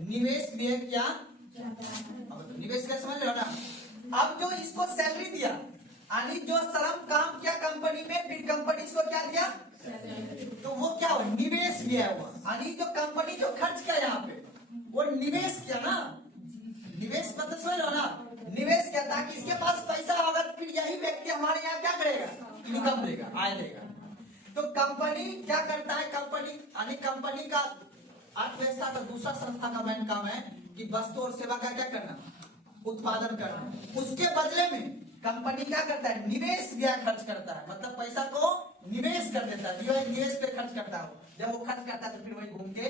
निवेश व्यय किया जाता है। अब तो निवेश क्या समझ रहे हो ना? अब जो इसको सैलरी दिया यानी जो श्रम काम किया कंपनी में, फिर कंपनी इसको क्या दिया? तो वो क्या हुआ? निवेश व्यय हुआ। यानी जो कंपनी जो खर्च किया यहाँ पे वो निवेश किया ना। निवेश मतलब समझ रहे हो ना? निवेश किया ताकि इसके पास पैसा होगा, फिर यही व्यक्ति हमारे यहाँ क्या करेगा? इनकम देगा, आय देगा। तो कंपनी क्या करता है? कंपनी का अर्थव्यवस्था का दूसरा संस्था का मेन काम है कि वस्तु और सेवा का क्या करना? उत्पादन करना। उसके बदले में कंपनी क्या करता है? निवेश व्यय खर्च करता है, मतलब पैसा को निवेश कर देता है, निवेश पे खर्च करता है। जब वो खर्च करता है तो फिर वही घूम के,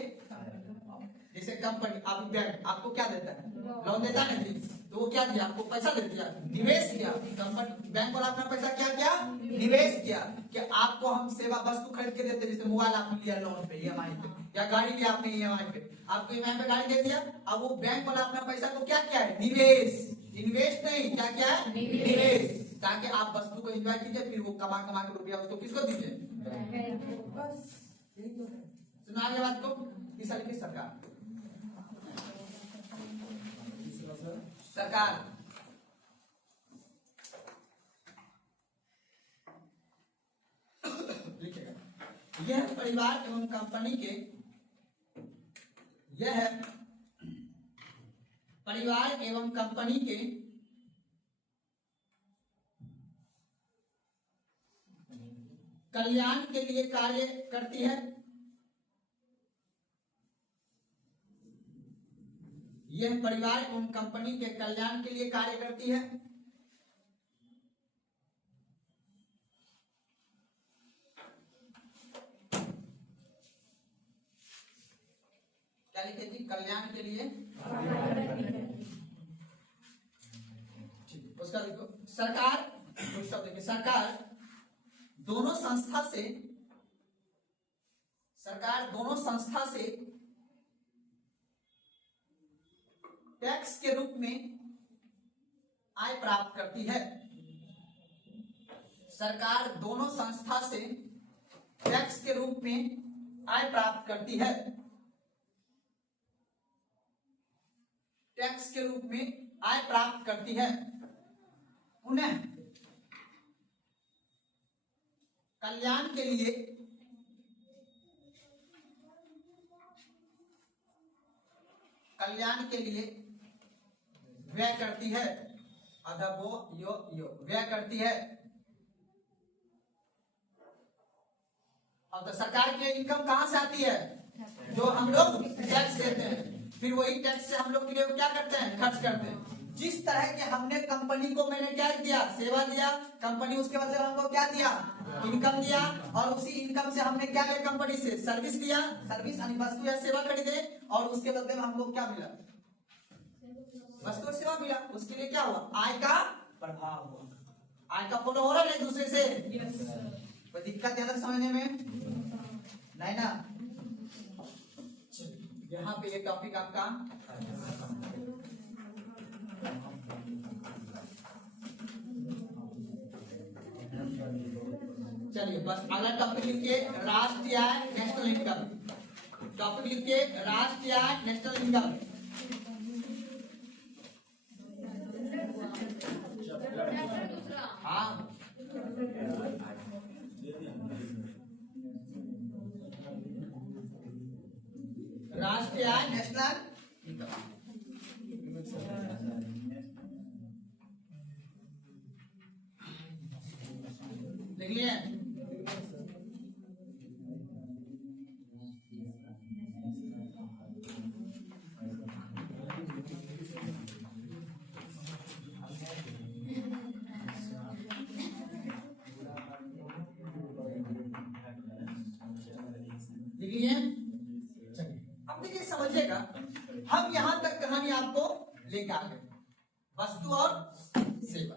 जैसे कंपनी आप बैंक आपको क्या देता है? लोन देता है ना, तो वो क्या दिया? आपको पैसा दे दिया, निवेश किया। कंपनी बैंक वाला अपना पैसा क्या किया? निवेश किया कि आपको हम सेवा वस्तु खरीद के देते, जैसे मोबाइल आपने लिया लोन पे EMI पे, या गाड़ी लिया आपने EMI पे, आपको EMI पे गाड़ी दे दिया। अब वो बैंक वाला अपना पैसा को क्या किया है? निवेश। इन्वेस्ट नहीं, क्या किया है? निवेश, ताकि आप वस्तु को एंजॉय कीजिए, फिर वो कमा के रुपया उसको किसको दीजिए? बस यही तो है। सुना बात को? इस सरकार सरकार लिखेगा यह परिवार एवं कंपनी के यह परिवार एवं कंपनी के कल्याण के लिए कार्य करती है। यह परिवार एवं कंपनी के कल्याण के लिए कार्य करती है। क्या लिखे जी? कल्याण के लिए। ठीक, उसका देखो सरकार, कुछ शब्द देखिए, सरकार दोनों संस्था से टैक्स के रूप में आय प्राप्त करती है। सरकार दोनों संस्था से टैक्स के रूप में आय प्राप्त करती है। टैक्स के रूप में आय प्राप्त करती है। पुनः कल्याण के लिए व्यय करती है। अधबो यो यो व्यय करती है। अब तो सरकार की इनकम कहां से आती है? जो हम लोग टैक्स देते हैं, फिर वही टैक्स से हम लोग के लिए क्या करते हैं? खर्च करते हैं। जिस तरह के हमने कंपनी को मैंने क्या दिया? सेवा दिया। कंपनी उसके बदले हमको क्या दिया? इनकम दिया। और उसी इनकम से हमने क्या लिया? कंपनी से सर्विस दिया। सर्विस यानी वस्तु या सेवा खरीदे और उसके बदले में हमको क्या मिला? वस्तु और सेवा मिला। उसके लिए क्या हुआ? आय का प्रभाव हुआ। आय का फ्लो हो रहा है एक दूसरे से। कोई दिक्कत है समझने में? नहीं ना? यहाँ पे ये टॉपिक आपका चलिए बस अगला टॉपिक लिखिए राष्ट्रीय आय नेशनल इनकम। टॉपिक लिखिए राष्ट्रीय आय नेशनल इनकम। हाँ राष्ट्रीय आय नेशनल इनकम लिख लिए। अब देखिए समझिएगा, हम यहां तक कहानी आपको लेकर आ गए वस्तु और सेवा।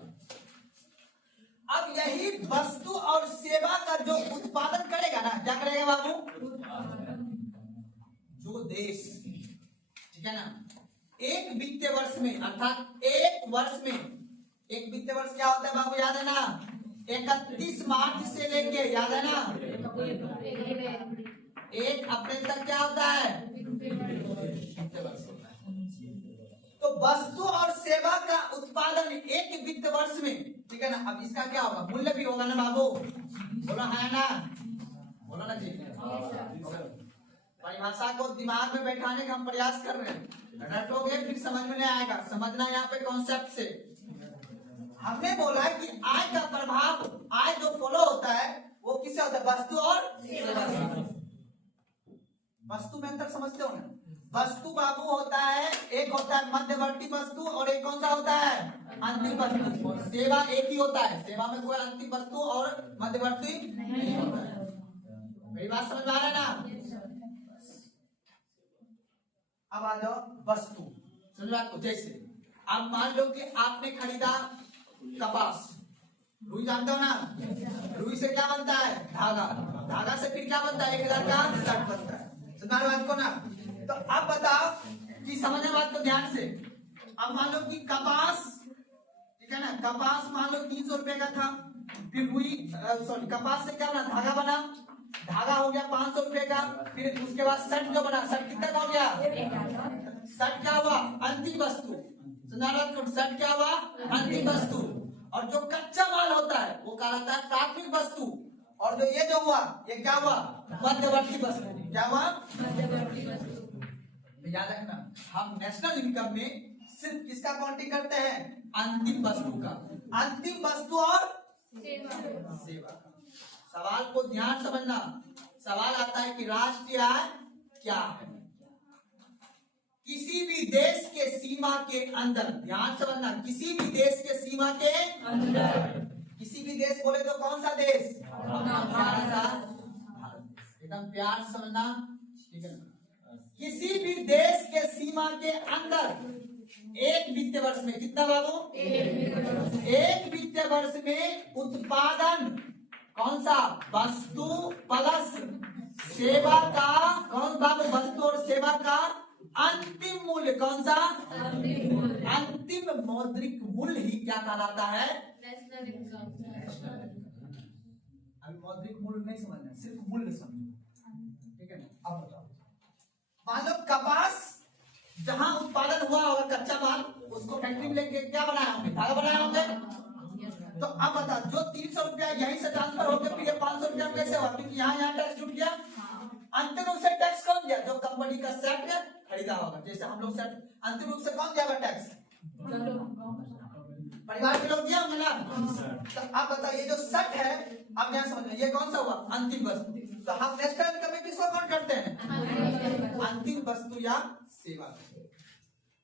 अब यही वस्तु और सेवा का जो उत्पादन करेगा ना, क्या करेगा बाबू? जो देश, ठीक है ना, एक वित्तीय वर्ष में अर्थात एक वर्ष में, एक वित्तीय वर्ष क्या होता है बाबू? याद है ना? 31 मार्च से लेके, याद है ना, 1 अप्रैल तक क्या होता है? तो वस्तु और सेवा का उत्पादन एक वित्त वर्ष में, ठीक है ना। अब इसका क्या होगा? मूल्य भी होगा ना बाबू? बोलो है ना? बोलो ना जी। परिभाषा को दिमाग में बैठाने का हम प्रयास कर रहे हैं। रटोगे फिर समझ में नहीं आएगा। समझना यहाँ पे कॉन्सेप्ट से। हमने बोला कि आय का प्रभाव, आय जो फ्लो होता है वो किससे होता है? वस्तु और सेवा से। वस्तु में अंतर समझते हो ना? वस्तु बाबू होता है, एक होता है मध्यवर्ती वस्तु और एक कौन सा होता है? अंतिम वस्तु। सेवा एक ही होता है। सेवा में कोई अंतिम वस्तु और मध्यवर्ती नहीं होता है। मेरी बात समझ में आ रहा है ना? अब आ जाओ वस्तु। समझ बात को? जैसे अब मान लो कि आपने खरीदा कपास, रुई जानते हो ना? रुई से क्या बनता है? धागा। धागा से फिर क्या बनता है? 1000 का शर्ट बनता है। समझ बात को ना? तो अब बताओ कि समझने बात को ध्यान से। अब मान लो कि कपास, ठीक है ना, कपास मान लो 300 रुपए का था। फिर रुई सॉरी कपास से क्या बना? धागा बना। धागा हो गया 500 रुपए का। फिर उसके बाद शर्ट जो बना, शर्ट कितना का हो गया? शर्ट क्या हुआ? अंतिम वस्तु। सेट क्या हुआ? अंतिम वस्तु। और जो कच्चा माल होता है वो कहलाता है प्राथमिक वस्तु। और जो ये जो हुआ ये क्या हुआ? मध्यवर्ती वस्तु। क्या हुआ? मध्यवर्ती वस्तु। तो याद रखना, हम नेशनल इनकम में सिर्फ किसका काउंटिंग करते हैं? अंतिम वस्तु का। अंतिम वस्तु और सेवा। सवाल को ध्यान समझना। सवाल आता है कि राष्ट्रीय आय क्या है? किसी भी देश के सीमा के अंदर, ध्यान समझना, किसी भी देश के सीमा के अंदर, किसी भी देश बोले तो कौन सा देश? प्यारा सा भारत। एकदम प्यार समझना, ठीक है ना? किसी भी देश के सीमा के अंदर एक वित्तीय वर्ष में कितना बाबू? एक वित्तीय वर्ष में उत्पादन कौन सा? वस्तु प्लस सेवा का, कौन बाबू? वस्तु और सेवा का अंतिम मूल्य कौन सा? अंतिम मौद्रिक मूल्य ही क्या कहलाता है? National income. अभी मौद्रिक मूल्य नहीं समझना, सिर्फ मूल्य समझो, ठीक है ना? अब बताओ, मान लो कपास जहां उत्पादन हुआ होगा कच्चा माल, उसको फैक्ट्री में लेके क्या बनाया होंगे? धागा बनाया होंगे। तो अब बता, जो 300 रुपया यहीं से ट्रांसफर होकर फिर 500 रुपया कैसे हुआ? क्योंकि यहाँ टैक्स जुट गया। अंतिम रूप से टैक्स कौन दिया? जो कंपनी का सेट खरीदा होगा। जैसे हम लोग सेट अंतिम रूप से कौन दिया टैक्स? परिवार के लोग दिया होंगे ना। तो आप बताइए, जो सेट है, आप यहाँ समझ ये कौन सा हुआ? अंतिम वस्तु। तो हम नेशनल इनकम में किसको काउंट करते हैं? अंतिम वस्तु या सेवा।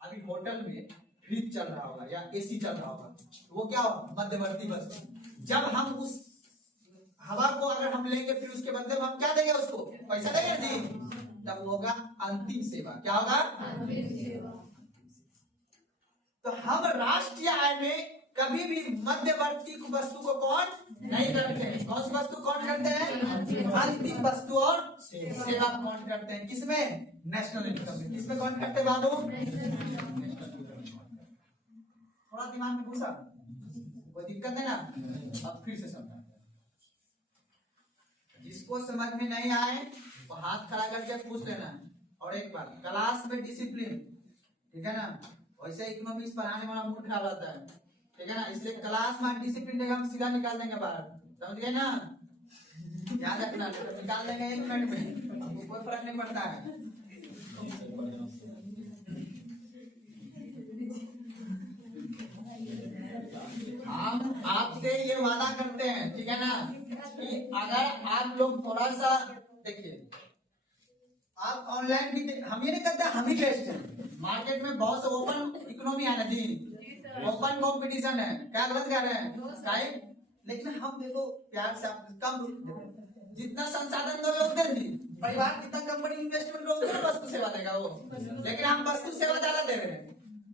अभी होटल में फ्रिज चल रहा होगा या एसी चल रहा होगा, वो क्या होगा? मध्यवर्ती वस्तु। जब हम उस हवा को अगर हम लेंगे फिर उसके बदले में हम क्या देंगे? उसको पैसा देंगे जी, तब होगा अंतिम सेवा। क्या होगा? अंतिम सेवा। तो हम राष्ट्रीय आय में कभी भी मध्यवर्ती वस्तु को काउंट नहीं करते हैं। कौन सी वस्तु काउंट करते हैं? अंतिम वस्तु और सेवा काउंट करते हैं। किसमें? नेशनल इनकम में। किसमें काउंट करते हैं बाबू? थोड़ा दिमाग में घुसा, कोई दिक्कत है ना? अब फिर से समझा। जिसको समझ में नहीं आए वो हाथ खड़ा करके पूछ लेना। और एक बार क्लास में डिसिप्लिन, ठीक है ना? वैसे इकोनॉमिक्स पढ़ाने वाला मूड खराब रहता है, ठीक है ना? इसलिए क्लास में डिसिप्लिन देगा, हम सीधा निकाल देंगे बाहर। समझ गए ना? याद रखना, तो निकाल देंगे 1 मिनट में, कोई फर्क नहीं पड़ता है। हम आपसे ये वादा करते हैं, ठीक है ना, कि अगर आप लोग थोड़ा सा देखिए, आप ऑनलाइन भी हम ये नहीं करते हम ही बेस्ट हैं। मार्केट में बहुत से ओपन इकोनॉमी है ना जी, ओपन कंपटीशन है। क्या गलत कह रहे हैं? टाइम, लेकिन हम देखो प्यार से आप कम जितना संसाधन दोगे उतने जी, परिवार कितना कंपनी इन्वेस्टमेंट लोगे उतना वस्तु सेवा देगा वो, लेकिन हम वस्तु सेवा ज्यादा दे रहे हैं।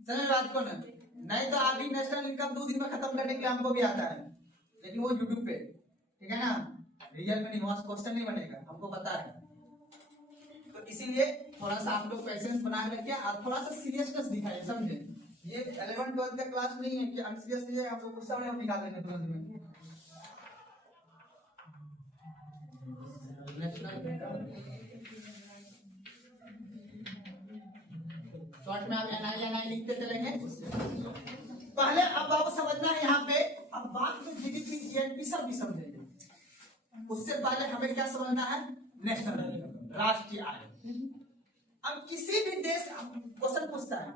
समझ बात को ना? नहीं तो अभी नेशनल इनकम 2 दिन में खत्म करने के लिए हमको भी आता है, लेकिन वो यूट्यूब पे, ठीक है ना? रियल में नहीं, वहां क्वेश्चन नहीं बनेगा, हमको पता है। तो इसीलिए थोड़ा सा आप लोग पेशेंस बनाए रखिए और थोड़ा सा सीरियसनेस दिखाइए, समझे? ये 11-12 का क्लास नहीं है कि अनसीरियस नहीं है, आपको गुस्सा में हम निकाल देंगे तुरंत में। शॉर्ट में आप एनआई लिखते चलेंगे। पहले अब आपको समझना है यहाँ पे, अब बात में जीडीपी जीएनपी सब भी समझेंगे। उससे पहले हमें क्या समझना है? नेशनल इनकम, राष्ट्रीय आय। अब किसी भी देश क्वेश्चन पूछता है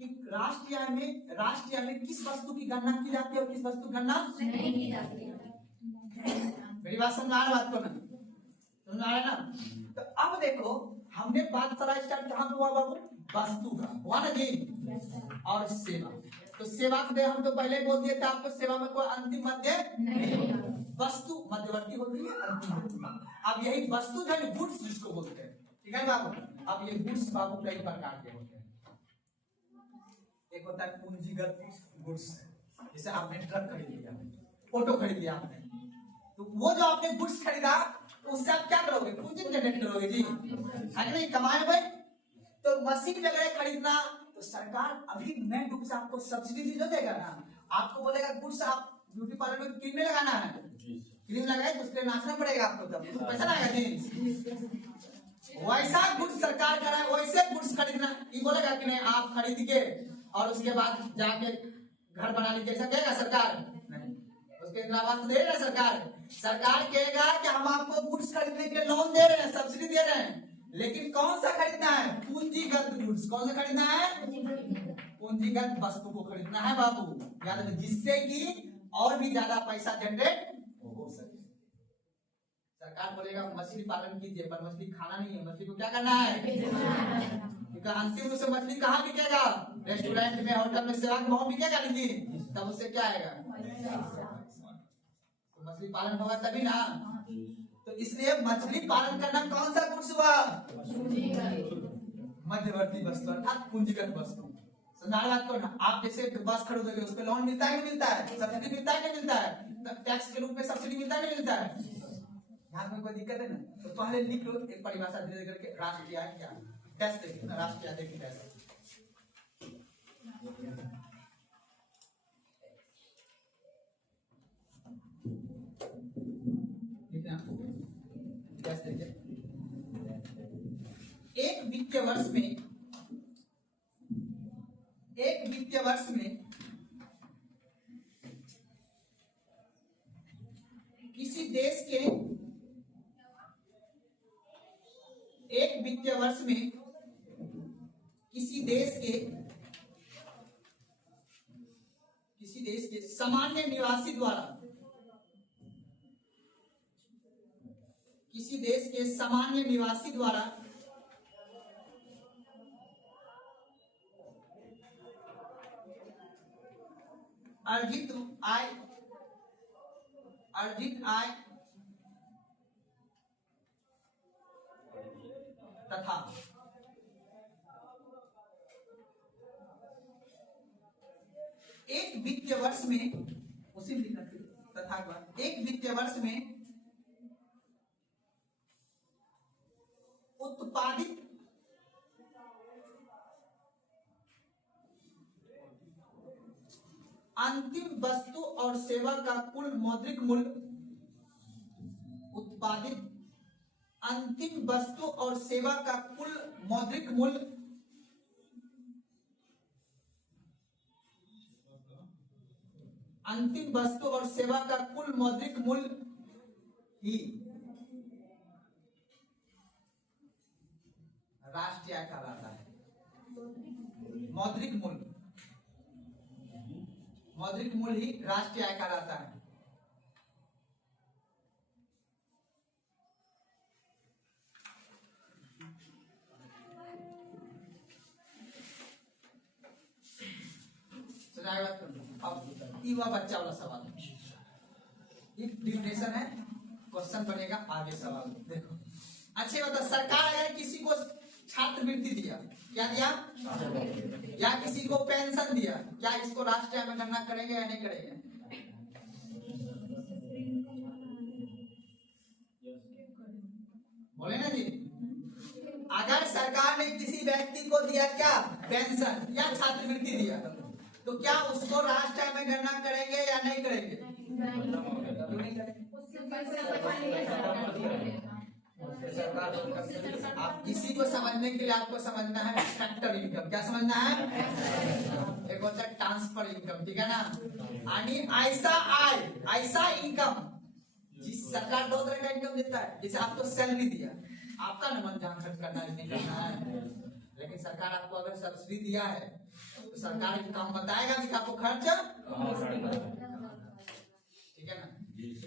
कि राष्ट्रीय आय में किस वस्तु की गणना की जाती है और किस वस्तु की गणना नहीं की जाती है। मेरी बात समझ आ रहा है? बात को ना समझ आ रहा है ना? तो अब देखो, हमने बात सारा स्टार्ट कहाँ पे हुआ बाबू? वस्तु का हुआ ना जी, और सेवा। तो सेवा को हम तो पहले बोल दिए थे आपको, सेवा में कोई अंतिम मध्य नहीं, वस्तु मध्यवर्ती होती है, अंतिम होती है। अब यही वस्तु जो है गुड्स जिसको बोलते हैं, ठीक है बाबू? अब ये गुड्स बाबू कई प्रकार के होते हैं। एक होता है पूंजीगत गुड्स, जैसे आपने ट्रक खरीद लिया, ऑटो खरीद लिया आपने, तो वो जो आपने गुड्स खरीदा तो उससे आप क्या करोगे? पूंजी जनरेट करोगे जी, है नहीं? कमाए भाई। तो मशीन वगैरह खरीदना तो सरकार अभी मेन रूप से आपको सब्सिडी जो देगा ना, आपको बोलेगा गुड्स आप ब्यूटी पार्लर में क्रीम लगाना है, क्रीम लगाए तो उसके नाचना पड़ेगा आपको, तब तो पैसा लगेगा जी। वैसा गुड्स सरकार कराए, वैसे गुड्स खरीदना, ये बोलेगा कि नहीं आप खरीद के और उसके बाद जाके घर बना लीजिए, ऐसा कहेगा सरकार? नहीं। उसके इंदिरा आवास तो दे रहे हैं सरकार। सरकार कहेगा कि हम आपको गुड्स खरीदने के लोन दे रहे हैं, सब्सिडी दे रहे हैं, लेकिन कौन सा खरीदना है? पूंजीगत गुड्स। कौन सा खरीदना है? पूंजीगत वस्तु को खरीदना है बाबू, याद रखिए, जिससे कि और भी ज्यादा पैसा जनरेट हो सके। सरकार बोलेगा मछली पालन कीजिए, पर मछली खाना नहीं है, मछली को क्या करना है? क्योंकि अंतिम रूप से मछली कहाँ बिकेगा? रेस्टोरेंट में, होटल में, सेवा के भाव बिकेगा नहीं, तब उससे क्या आएगा? तो मछली पालन होगा तभी ना। तो इसलिए मछली पालन करना कौन सा गुड्स हुआ? मध्यवर्ती वस्तु अर्थात पूंजीगत वस्तु। समझा बात को ना? आप जैसे बस खरीदोगे, उस पर लोन मिलता है नहीं मिलता है? सब्सिडी मिलता है नहीं मिलता है? तब टैक्स के रूप में सब्सिडी मिलता है नहीं मिलता है? यहाँ में कोई दिक्कत है ना? तो पहले लिख लो एक परिभाषा धीरे धीरे करके। राष्ट्रीय आय क्या? टेस्ट देखिए ना, राष्ट्रीय आय देखिए टेस्ट। टेस्ट देखिए। एक वित्तीय वर्ष में किसी देश के किसी देश के सामान्य निवासी द्वारा अर्जित आय तथा एक वित्तीय वर्ष में, उसी में तथा एक वित्तीय वर्ष में उत्पादित अंतिम वस्तु और सेवा का कुल मौद्रिक मूल्य, उत्पादित अंतिम वस्तु और सेवा का कुल मौद्रिक मूल्य ही राष्ट्रीय आय कहलाता है। मौद्रिक मूल्य ही राष्ट्रीय आय कहलाता है। अब युवा बच्चा वाला सवाल, ड्यूरेशन है, क्वेश्चन बनेगा आगे सवाल। देखो अच्छे बता, सरकार अगर किसी को छात्रवृत्ति दिया, क्या दिया? या किसी को पेंशन दिया, क्या इसको राष्ट्रीय आय में गणना करेंगे या नहीं करेंगे? बोले ना जी। अगर सरकार ने किसी व्यक्ति को दिया क्या? पेंशन या छात्रवृत्ति दिया, तो क्या उसको राष्ट्रीय आय में गणना करेंगे या नहीं करेंगे? आप किसी को समझने के लिए आपको समझना है फैक्टर इनकम। क्या समझना है? एक होता है ट्रांसफर इनकम, ठीक है ना? यानी ऐसा आय, ऐसा इनकम, जिस सरकार दो तरह का इनकम देता है। जैसे आपको सैलरी दिया, आपका न मन जहाँ खर्च करना है नहीं करना है, लेकिन सरकार आपको अगर सब्सिडी दिया है तो सरकार काम बताएगा कि आपको खर्च, ठीक है ना?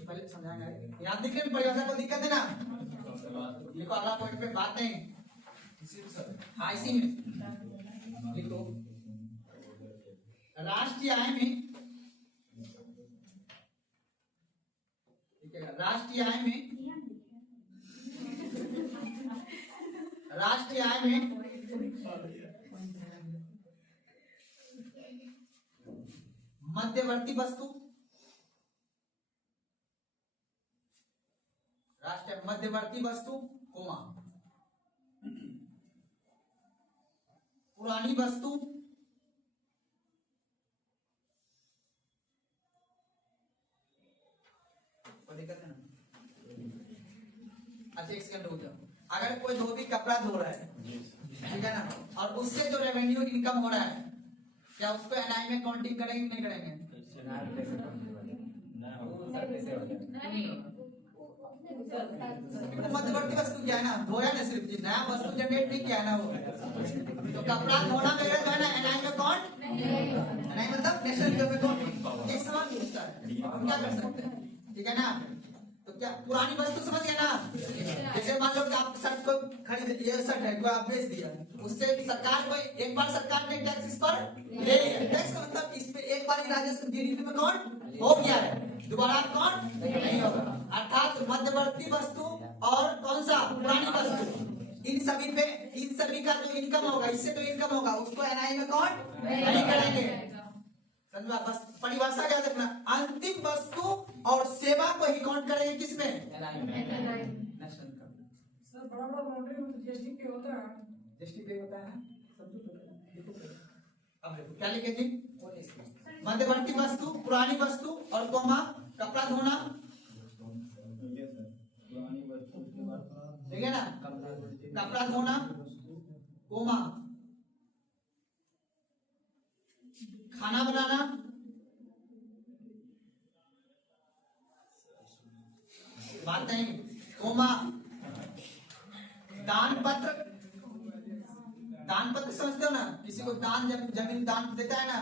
पहले समझाएंगे, याद दिखने में परिभाषा को दिक्कत है ना? लिखो अगला पॉइंट पे बात नहीं। हाँ इसी में लिखो, राष्ट्रीय आय में, ठीक है, राष्ट्रीय आय में मध्यवर्ती वस्तु, राष्ट्रीय मध्यवर्ती वस्तु, कोमा पुरानी वस्तु, दिक्कत है ना? अच्छा एक सेकंड रुक जाओ। अगर कोई धोबी कपड़ा धो रहा है, ठीक है ना, और उससे जो रेवेन्यू इनकम हो रहा है, क्या उसको एनआई में काउंटिंग करेंगे कि नहीं करेंगे? मध्यवर्ती वस्तु क्या है ना, धोया ना, सिर्फ नया वस्तु जनरेट नहीं किया है ना वो। तो कपड़ा धोना वगैरह जो है ना एनआई में काउंट, एनआई मतलब नेशनल इनकम में काउंट। एक सवाल पूछता है, हम क्या कर सकते हैं? ठीक है ना, तो क्या पुरानी वस्तु समझ गए ना? जैसे मान लो कि आप शर्ट को खरीद, ये शर्ट है को आप बेच दिया, उससे सरकार को एक बार सरकार ने टैक्स इस पर ले लिया। टैक्स का मतलब इस पे एक बार राजस्व जीडीपी में काउंट हो गया है, दोबारा काउंट नहीं होगा। अर्थात मध्यवर्ती वस्तु और कौन सा पुरानी वस्तु, इन सभी का जो इनकम होगा, इससे तो इनकम होगा, उसको एनआई में काउंट नहीं करेंगे। समझा? बस परिभाषा याद रखना, अंतिम वस्तु और सेवा को ही काउंट करेंगे किसमें? National income. सर बड़ा बड़ा बाउंड्री में जीएसटी पे होता है, जीएसटी पे होता है। अब देखो क्या लिखे जी, मध्यवर्ती वस्तु, पुरानी वस्तु और कोमा कपड़ा धोना, ठीक है ना, कपड़ा धोना कोमा खाना बनाना, बात नहीं, कोमा दान पत्र, दान पत्र समझते हो ना, किसी को दान, जब जमीन दान देता है ना,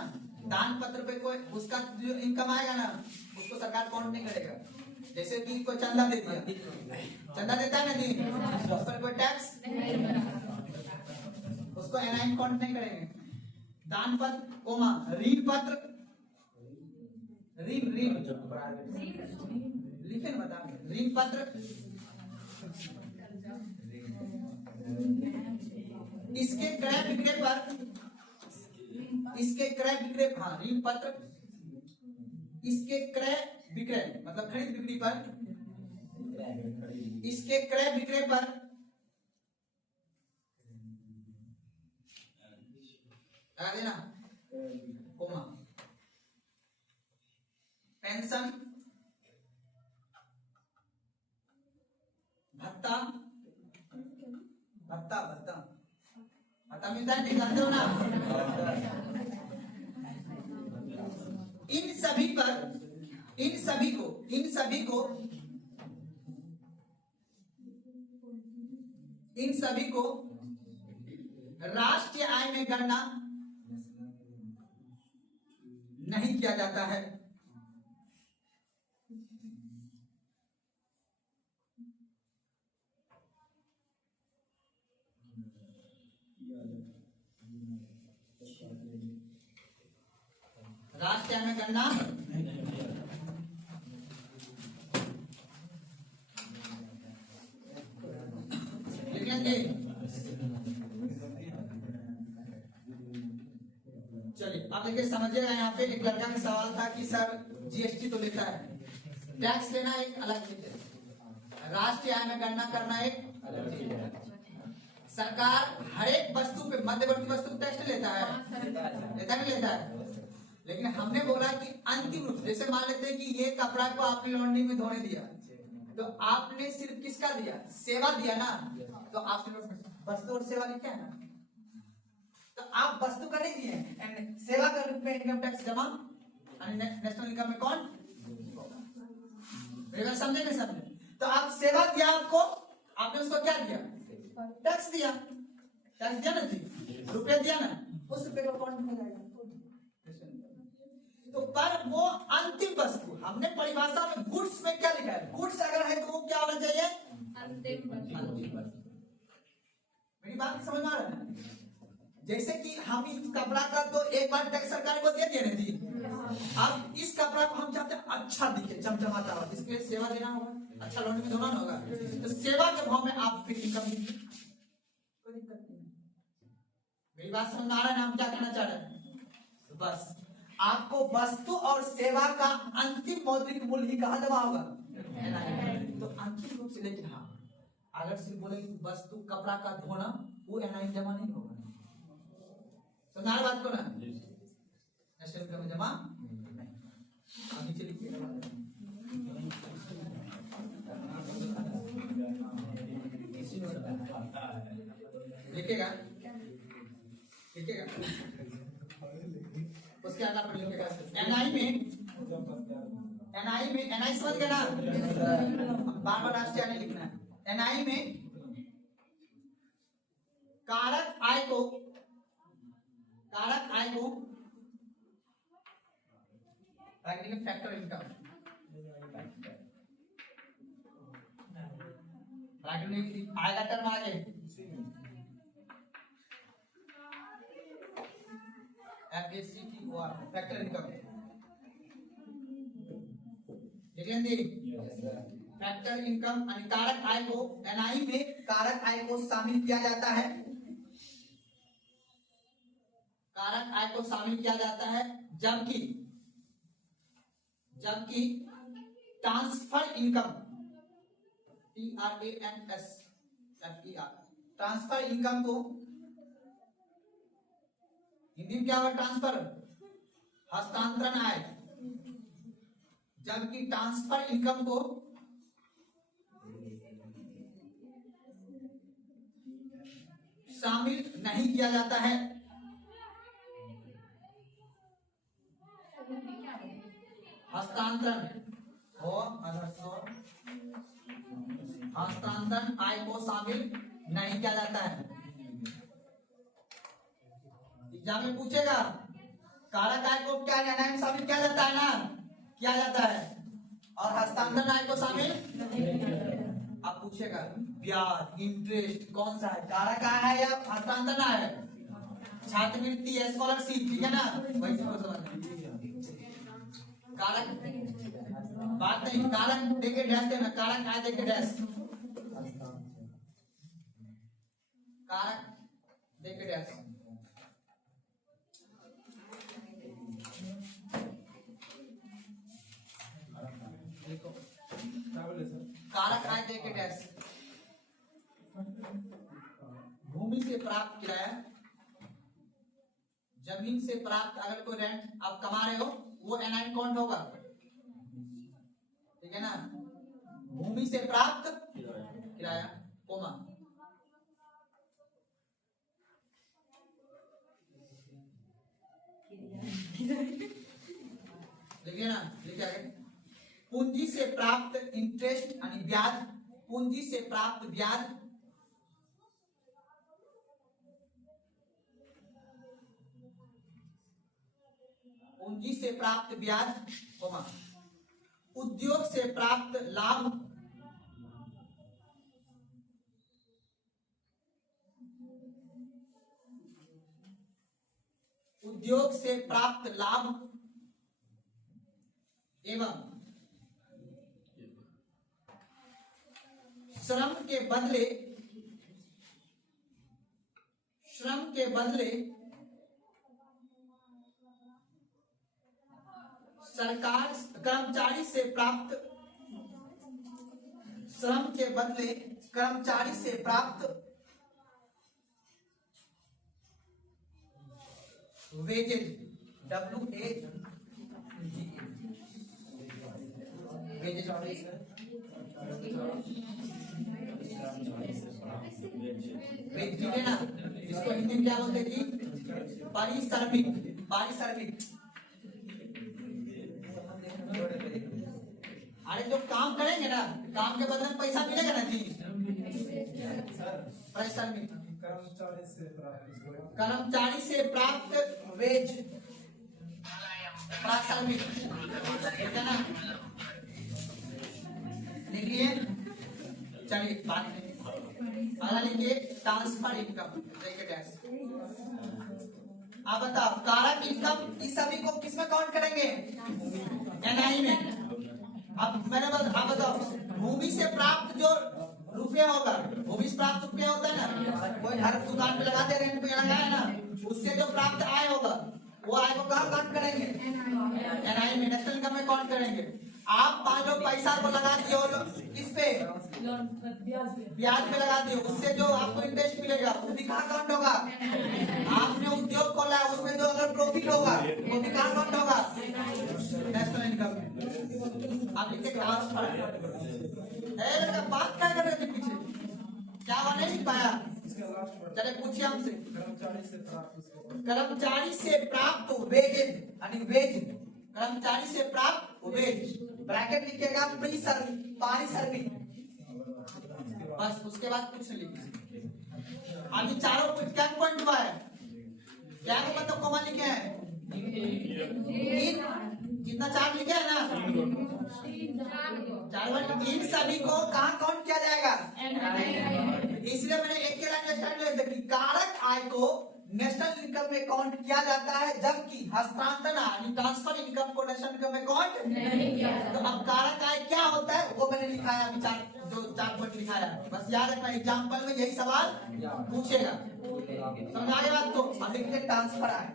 दान पत्र पे कोई उसका जो इनकम आएगा ना उसको सरकार काउंट नहीं करेगा। जैसे कि कोई चंदा दे दिया, चंदा देता है ना जी, उस पर कोई टैक्स, उसको एनआई काउंट नहीं करेंगे। दान पत्र कोमा ऋण पत्र, ऋण लिखे ना, बता ऋण पत्र, इसके क्रय विक्रय पर, इसके क्रय विक्रय, हाँ ऋण पत्र, इसके क्रय विक्रय मतलब खरीद बिक्री पर, इसके क्रय विक्रय पर लगा देना कोमा, पेंशन भत्ता, भत्ता भत्ता भत्ता मिलता है, नहीं जानते हो ना? इन सभी पर, इन सभी को, इन सभी को, इन सभी को राष्ट्रीय आय में गणना नहीं किया जाता है। राष्ट्रीय आय में गणना लिख लेंगे। चलिए आप देखिए समझिएगा, यहाँ पे एक लड़का का सवाल था कि सर जीएसटी तो लेता है, टैक्स लेना एक अलग चीज है, राष्ट्रीय आय में गणना करना एक अलग चीज है। सरकार हर एक वस्तु पे, मध्यवर्ती वस्तु पे टैक्स लेता है, लेता नहीं लेता है, लेकिन हमने बोला कि अंतिम रूप, जैसे मान लेते हैं कि ये कपड़ा को आपने लॉन्ड्री में धोने दिया, तो आपने सिर्फ किसका दिया? सेवा दिया ना, तो आपने वस्तु और सेवा लिखा है ना, तो आप वस्तु का नहीं दिए एंड सेवा के रूप में इनकम टैक्स जमा, नेशनल इनकम में कौन समझे नहीं समझे? तो आप सेवा दिया, आपको आपने उसको क्या दिया? टैक्स दिया, टैक्स दिया ना जी, रुपया दिया ना, उस रुपये का कौन हो जाएगा? तो पर वो अंतिम वस्तु, हमने परिभाषा में गुड्स में क्या लिखा है? गुड्स अगर है तो वो क्या होना चाहिए? अंतिम वस्तु। मेरी बात समझ में आ रहा है ना? जैसे कि हम इस कपड़ा का तो एक बार टैक्स सरकार को दे दिए ना जी, अब इस कपड़ा को हम चाहते हैं अच्छा दिखे, चमचमाता हो, इसके लिए सेवा देना होगा, अच्छा लॉन्ड्री में धोना होगा, तो सेवा के भाव में आप फिर इनकम दीजिए, कोई दिक्कत नहीं। मेरी बात समझ में आ रहा है ना? हम क्या कहना चाह रहे हैं? बस आपको वस्तु और सेवा का अंतिम मौद्रिक मूल्य ही कहा जमा होगा, तो अंतिम रूप से। लेकिन हाँ, अगर सिर्फ बोले वस्तु कपड़ा का धोना, वो एनआई जमा नहीं होगा। समझा बात को ना? नेशनल इनकम में जमा नहीं। आगे चलिए, लिखेगा, लिखेगा इसके आधार पर लिखेगा। एनआई समझ गए ना, बार बार राष्ट्रीय आय नहीं लिखना है। एनआई में कारक आय को फैक्टर इनकम, आएगा टर्म आगे फैक्टर इनकम, फैक्टर इनकम यानी कारक आय को एनआई में कारक आय को शामिल किया जाता है, कारक आय को शामिल किया जाता है जबकि transfer income TRANSFER transfer income को हिंदी में क्या होगा, ट्रांसफर हस्तांतरण आय, जबकि ट्रांसफर इनकम को शामिल नहीं किया जाता है। हस्तांतरण हस्तांतरण आय को शामिल नहीं किया जाता है। एग्जाम में पूछेगा कारक आय को क्या एनआई में शामिल किया जाता है ना, किया जाता है, और हस्तांतरण आय को शामिल। अब पूछेगा ब्याज इंटरेस्ट कौन सा है, कारक आय है या हस्तांतरण आय है, छात्रवृत्ति है, स्कॉलरशिप, ठीक है ना, वही समझ। कारक बात नहीं, कारक देके डैश देना, कारक आय देके डैश, कारक देके डैश। कारक आय देके डैश। भूमि से प्राप्त किराया, जमीन से प्राप्त अगर कोई रेंट आप कमा रहे हो वो एनआई काउंट होगा, ठीक है ना। भूमि से प्राप्त किराया कोमा लिखिए ना, लिखिए आगे। पूंजी से प्राप्त इंटरेस्ट यानी ब्याज, पूंजी से प्राप्त ब्याज, पूंजी से प्राप्त ब्याज, उद्योग से प्राप्त लाभ, उद्योग से प्राप्त लाभ एवं श्रम के बदले सरकार कर्मचारी से प्राप्त, श्रम के बदले कर्मचारी से प्राप्त वेजेज, WAGE वेजेज, ठीक है ना। इसको हिंदी में क्या बोलते हैं जी, पारिश्रमिक, पारिश्रमिक। अरे जो काम करेंगे ना, काम के बदले में पैसा मिलेगा ना जी, पारिश्रमिक। कर्मचारी से प्राप्त वेज, पारिश्रमिक, ठीक है ना। लिखिए, चलिए बात अगला लिखिए ट्रांसफर इनकम, देखिए डैश। आप बताओ कारक इनकम इस सभी को किसमें काउंट करेंगे, एनआई में। अब मैंने आप बताओ भूमि से प्राप्त जो रुपया होगा, भूमि से प्राप्त रुपया होता है ना, कोई घर दुकान पे लगाते हैं, रेंट पे लगाए ना, उससे जो प्राप्त आय होगा वो आय को कहाँ काउंट करेंगे, एनआई में, नेशनल इनकम में काउंट करेंगे। आप मान लो पैसा को लगा दिए और किस पे, ब्याज पे लगा दिए, उससे जो आपको इंटरेस्ट मिलेगा वो भी कहाँ काउंट होगा। आपने उद्योग खोला है उसमें जो अगर प्रॉफिट होगा वो भी कहाँ काउंट होगा, नेशनल इनकम। आप लिखते ट्रांसफर, बात क्या कर रहे थे पीछे, क्या वो नहीं लिख पाया। चले पूछिए हमसे। कर्मचारी से प्राप्त उसको कर्मचारी से प्राप्त वेजेज यानी वेज, कर्मचारी से प्राप्त वेज, ब्रैकेट लिखिएगा प्री सर्विस, पारी सर्विस, बस उसके बाद कुछ नहीं लिखिए। अभी चारों क्या पॉइंट हुआ है, क्या को मतलब कॉमा लिखे हैं, कितना चार लिखे है ना, चार बार। इन सभी को कहाँ काउंट किया जाएगा, इसलिए मैंने एक के लाइन स्टार्ट किया कि कारक आय को नेशनल इनकम में काउंट किया जाता है, जबकि हस्तांतरण यानी ट्रांसफर इनकम को नेशनल इनकम में काउंट नहीं किया जाता। तो अब कारक आय क्या होता है वो मैंने लिखाया, अभी चार पॉइंट लिखाया, बस याद रखना एग्जाम्पल में यही सवाल पूछेगा, समझ आ गया बात। तो अब देखिए ट्रांसफर आय,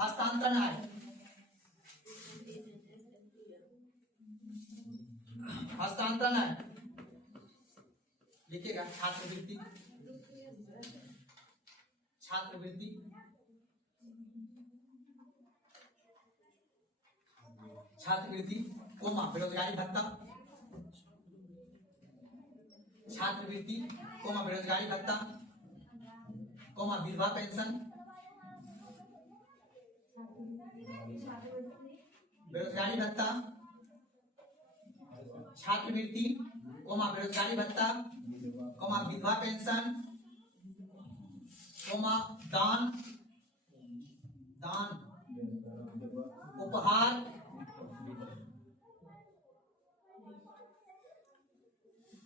हस्तांतरण आय, हस्तांतरण आय लिखिएगा, छात्रवृत्ति, छात्रवृत्ति, छात्रवृत्ति कोमा बेरोजगारी भत्ता, छात्रवृत्ति कोमा बेरोजगारी भत्ता कोमा विधवा पेंशन, बेरोजगारी भत्ता, छात्रवृत्ति कोमा बेरोजगारी भत्ता कोमा विधवा पेंशन कोमा दान, दान उपहार,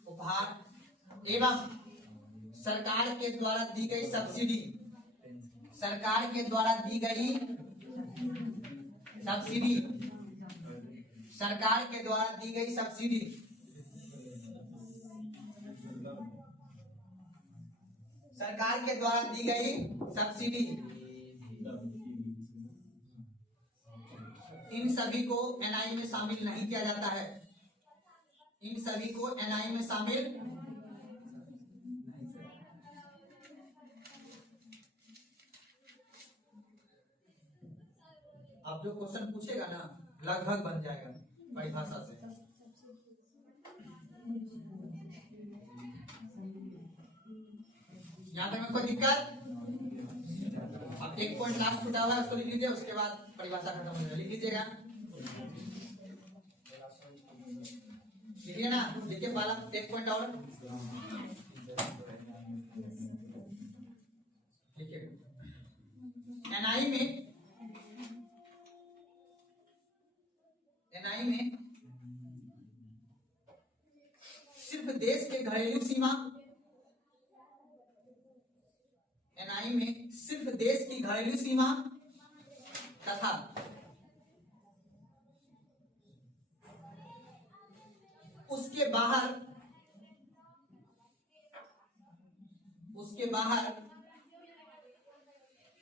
उपहार एवं सरकार के द्वारा दी गई सब्सिडी, सरकार के द्वारा दी गई सब्सिडी, सरकार के द्वारा दी गई सब्सिडी, सरकार के द्वारा दी गई सब्सिडी, इन सभी को एनआई में शामिल नहीं किया जाता है, इन सभी को एनआई में शामिल। अब जो क्वेश्चन पूछेगा ना लगभग बन जाएगा परिभाषा से। यहाँ तक में कोई दिक्कत? अब एक पॉइंट लास्ट छूटा हुआ है उसको लिख लीजिए, उसके बाद परिभाषा खत्म हो जाएगा, लिख लीजिएगा, लिखिए ना, लिखिए पहला एक पॉइंट और लिखिए। एनआई में सिर्फ देश के घरेलू सीमा, एनआई में सिर्फ देश की घरेलू सीमा तथा उसके बाहर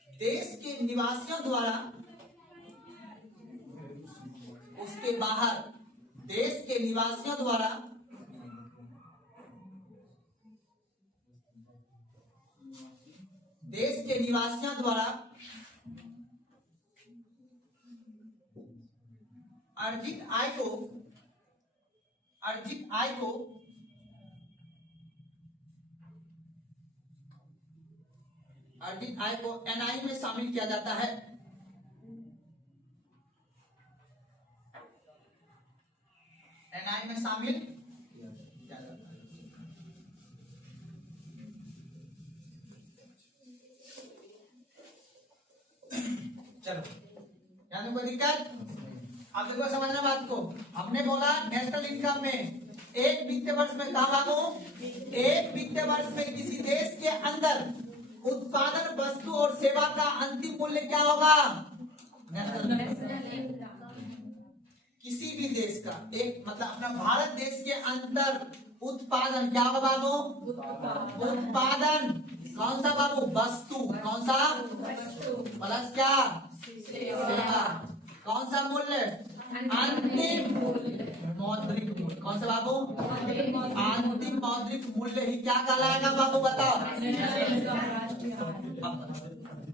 देश के निवासियों द्वारा, उसके बाहर देश के निवासियों द्वारा अर्जित आय को एनआई में शामिल किया जाता है, एनआई में शामिल किया जाता है। चलो यहाँ में कोई दिक्कत? अब देखो समझना बात को, हमने बोला नेशनल इनकम में एक वित्तीय वर्ष में कहा लागू, एक वित्तीय वर्ष में किसी देश के अंदर उत्पादन वस्तु और सेवा का अंतिम मूल्य क्या होगा, नेशनल। किसी भी देश का एक मतलब अपना भारत देश के अंदर उत्पादन क्या होगा बाबू, उत्पादन कौन सा बाबू, वस्तु, कौन सा प्लस क्या सेवा, कौन सा मूल्य, अंतिम मौद्रिक मूल्य, कौन सा बाबू, अंतिम मौद्रिक मूल्य ही क्या कहलाएगा बाबू बताओ।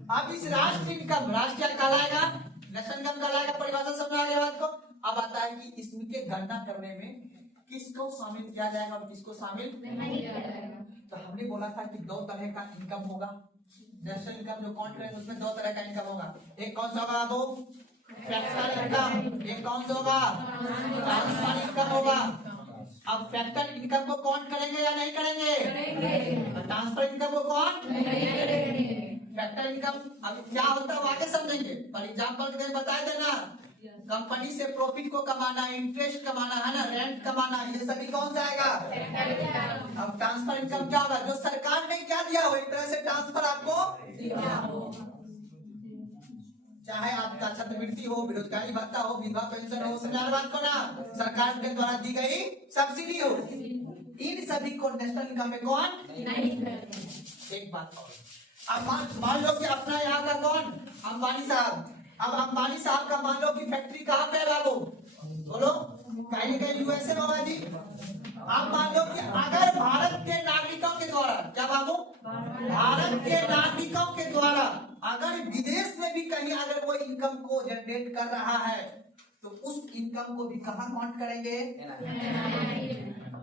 अब इस राष्ट्रीय इनकम, राष्ट्रीय कहलाएगा, नेशनल इनकम कहलाएगा, परिभाषा समझ आ गया बात को। अब आता है कि इसके गणना करने में किसको शामिल किया जाएगा और किसको शामिल नहीं किया जाएगा। तो हमने बोला था कि दो तरह का इनकम होगा। नेशनल इनकम जो काउंट करेंगे उसमें दो तरह का इनकम होगा। एक कौन सा होगा वो? Factor income. एक कौन सा होगा? ट्रांसफर इनकम होगा। अब फैक्टर इनकम को काउंट करेंगे या नहीं करेंगे? ट्रांसफर इनकम को कौन? फैक्टर इनकम अब क्या होता है वो आगे समझेंगे, पर एग्जाम्पल के लिए बताए थे ना, कंपनी से प्रॉफिट को कमाना, इंटरेस्ट कमाना है ना, रेंट कमाना, ये सभी कौन सा आएगा? अब ट्रांसफर इनकम क्या होगा? जो सरकार ने क्या दिया हो एक तरह से ट्रांसफर आपको, चाहे आपका छात्रवृत्ति हो, बेरोजगारी भत्ता हो, विधवा पेंशन हो, समझा बात को ना, सरकार के द्वारा दी गई सब्सिडी हो, इन सभी को नेशनल इनकम में कौन? एक बात और, अब मान लो कि अपना यहाँ का कौन? अंबानी साहब। अब अंबानी साहब का मान लो कि फैक्ट्री कहाँ पे है बाबू? बोलो, कहीं न कहीं यूएसए में होगा जी। अब मान लो कि अगर भारत के नागरिकों के द्वारा, क्या बाबू? भारत के नागरिकों के द्वारा अगर विदेश में भी कहीं अगर वो इनकम को जनरेट कर रहा है तो उस इनकम को भी कहाँ काउंट करेंगे?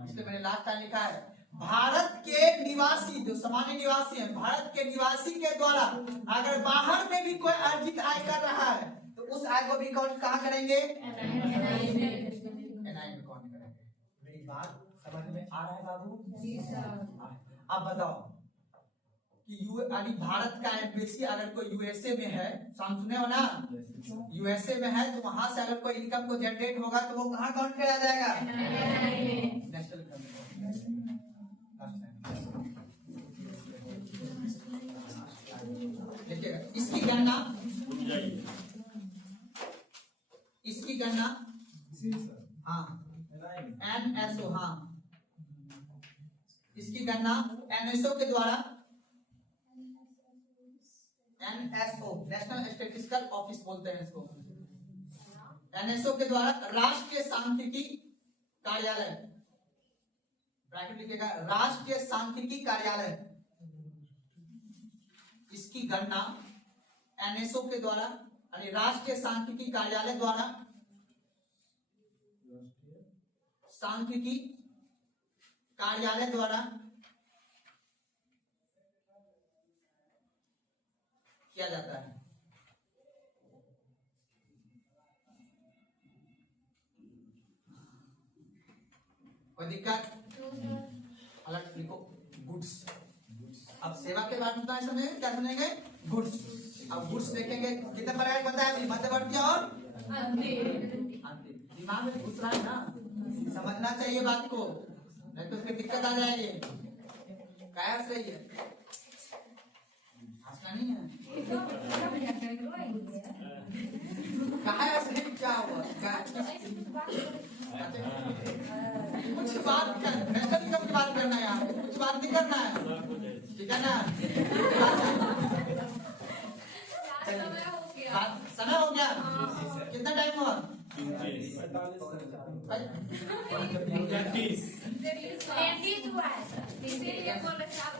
इसलिए मैंने लास्ट टाइम लिखा है, भारत के निवासी जो सामान्य निवासी हैं, भारत के निवासी के द्वारा अगर बाहर में भी कोई अर्जित आय कर रहा है तो उस आय को भी काउंट कहाँ करेंगे? एनआई में काउंट करेंगे। मेरी बात समझ में आ रहा है बाबू? अब बताओ कि भारत का एम्बेसी अगर कोई यूएसए में है, सुने हो ना, यूएसए में है तो वहां से अगर कोई इनकम को जनरेट होगा तो वो कहाँ काउंट किया जाएगा? National income. इसकी गणना हाँ NSO, हाँ इसकी गणना NSO के द्वारा, NSO नेशनल स्टैटिस्टिकल ऑफिस बोलते हैं इसको, NSO के द्वारा राष्ट्रीय सांख्यिकी कार्यालय, ब्रैकेट लिखिएगा, राष्ट्रीय सांख्यिकी कार्यालय, इसकी गणना NSO के द्वारा यानी राष्ट्रीय सांख्यिकी कार्यालय द्वारा, सांख्यिकी कार्यालय द्वारा किया जाता है। कोई दिक्कत? अलग लिखो, गुड्स। अब सेवा के बाद में समझेंगे, क्या समझेंगे? गुड्स। अब गुड्स देखेंगे कितने प्रकार के बताया, मध्यवर्ती और अंतिम। दिमाग में घुस रहा है ना, समझना चाहिए बात को, नहीं तो फिर दिक्कत आ जाएगी। क्या सही है? हंसना नहीं है? कहा असली क्या हुआ? कुछ बात नेशनल इनकम की बात करना है, यहाँ पे कुछ बात नहीं करना है, ठीक है ना? समय हो गया? कितना टाइम हुआ? 30 हुआ है, इसीलिए बोल रहे थे आप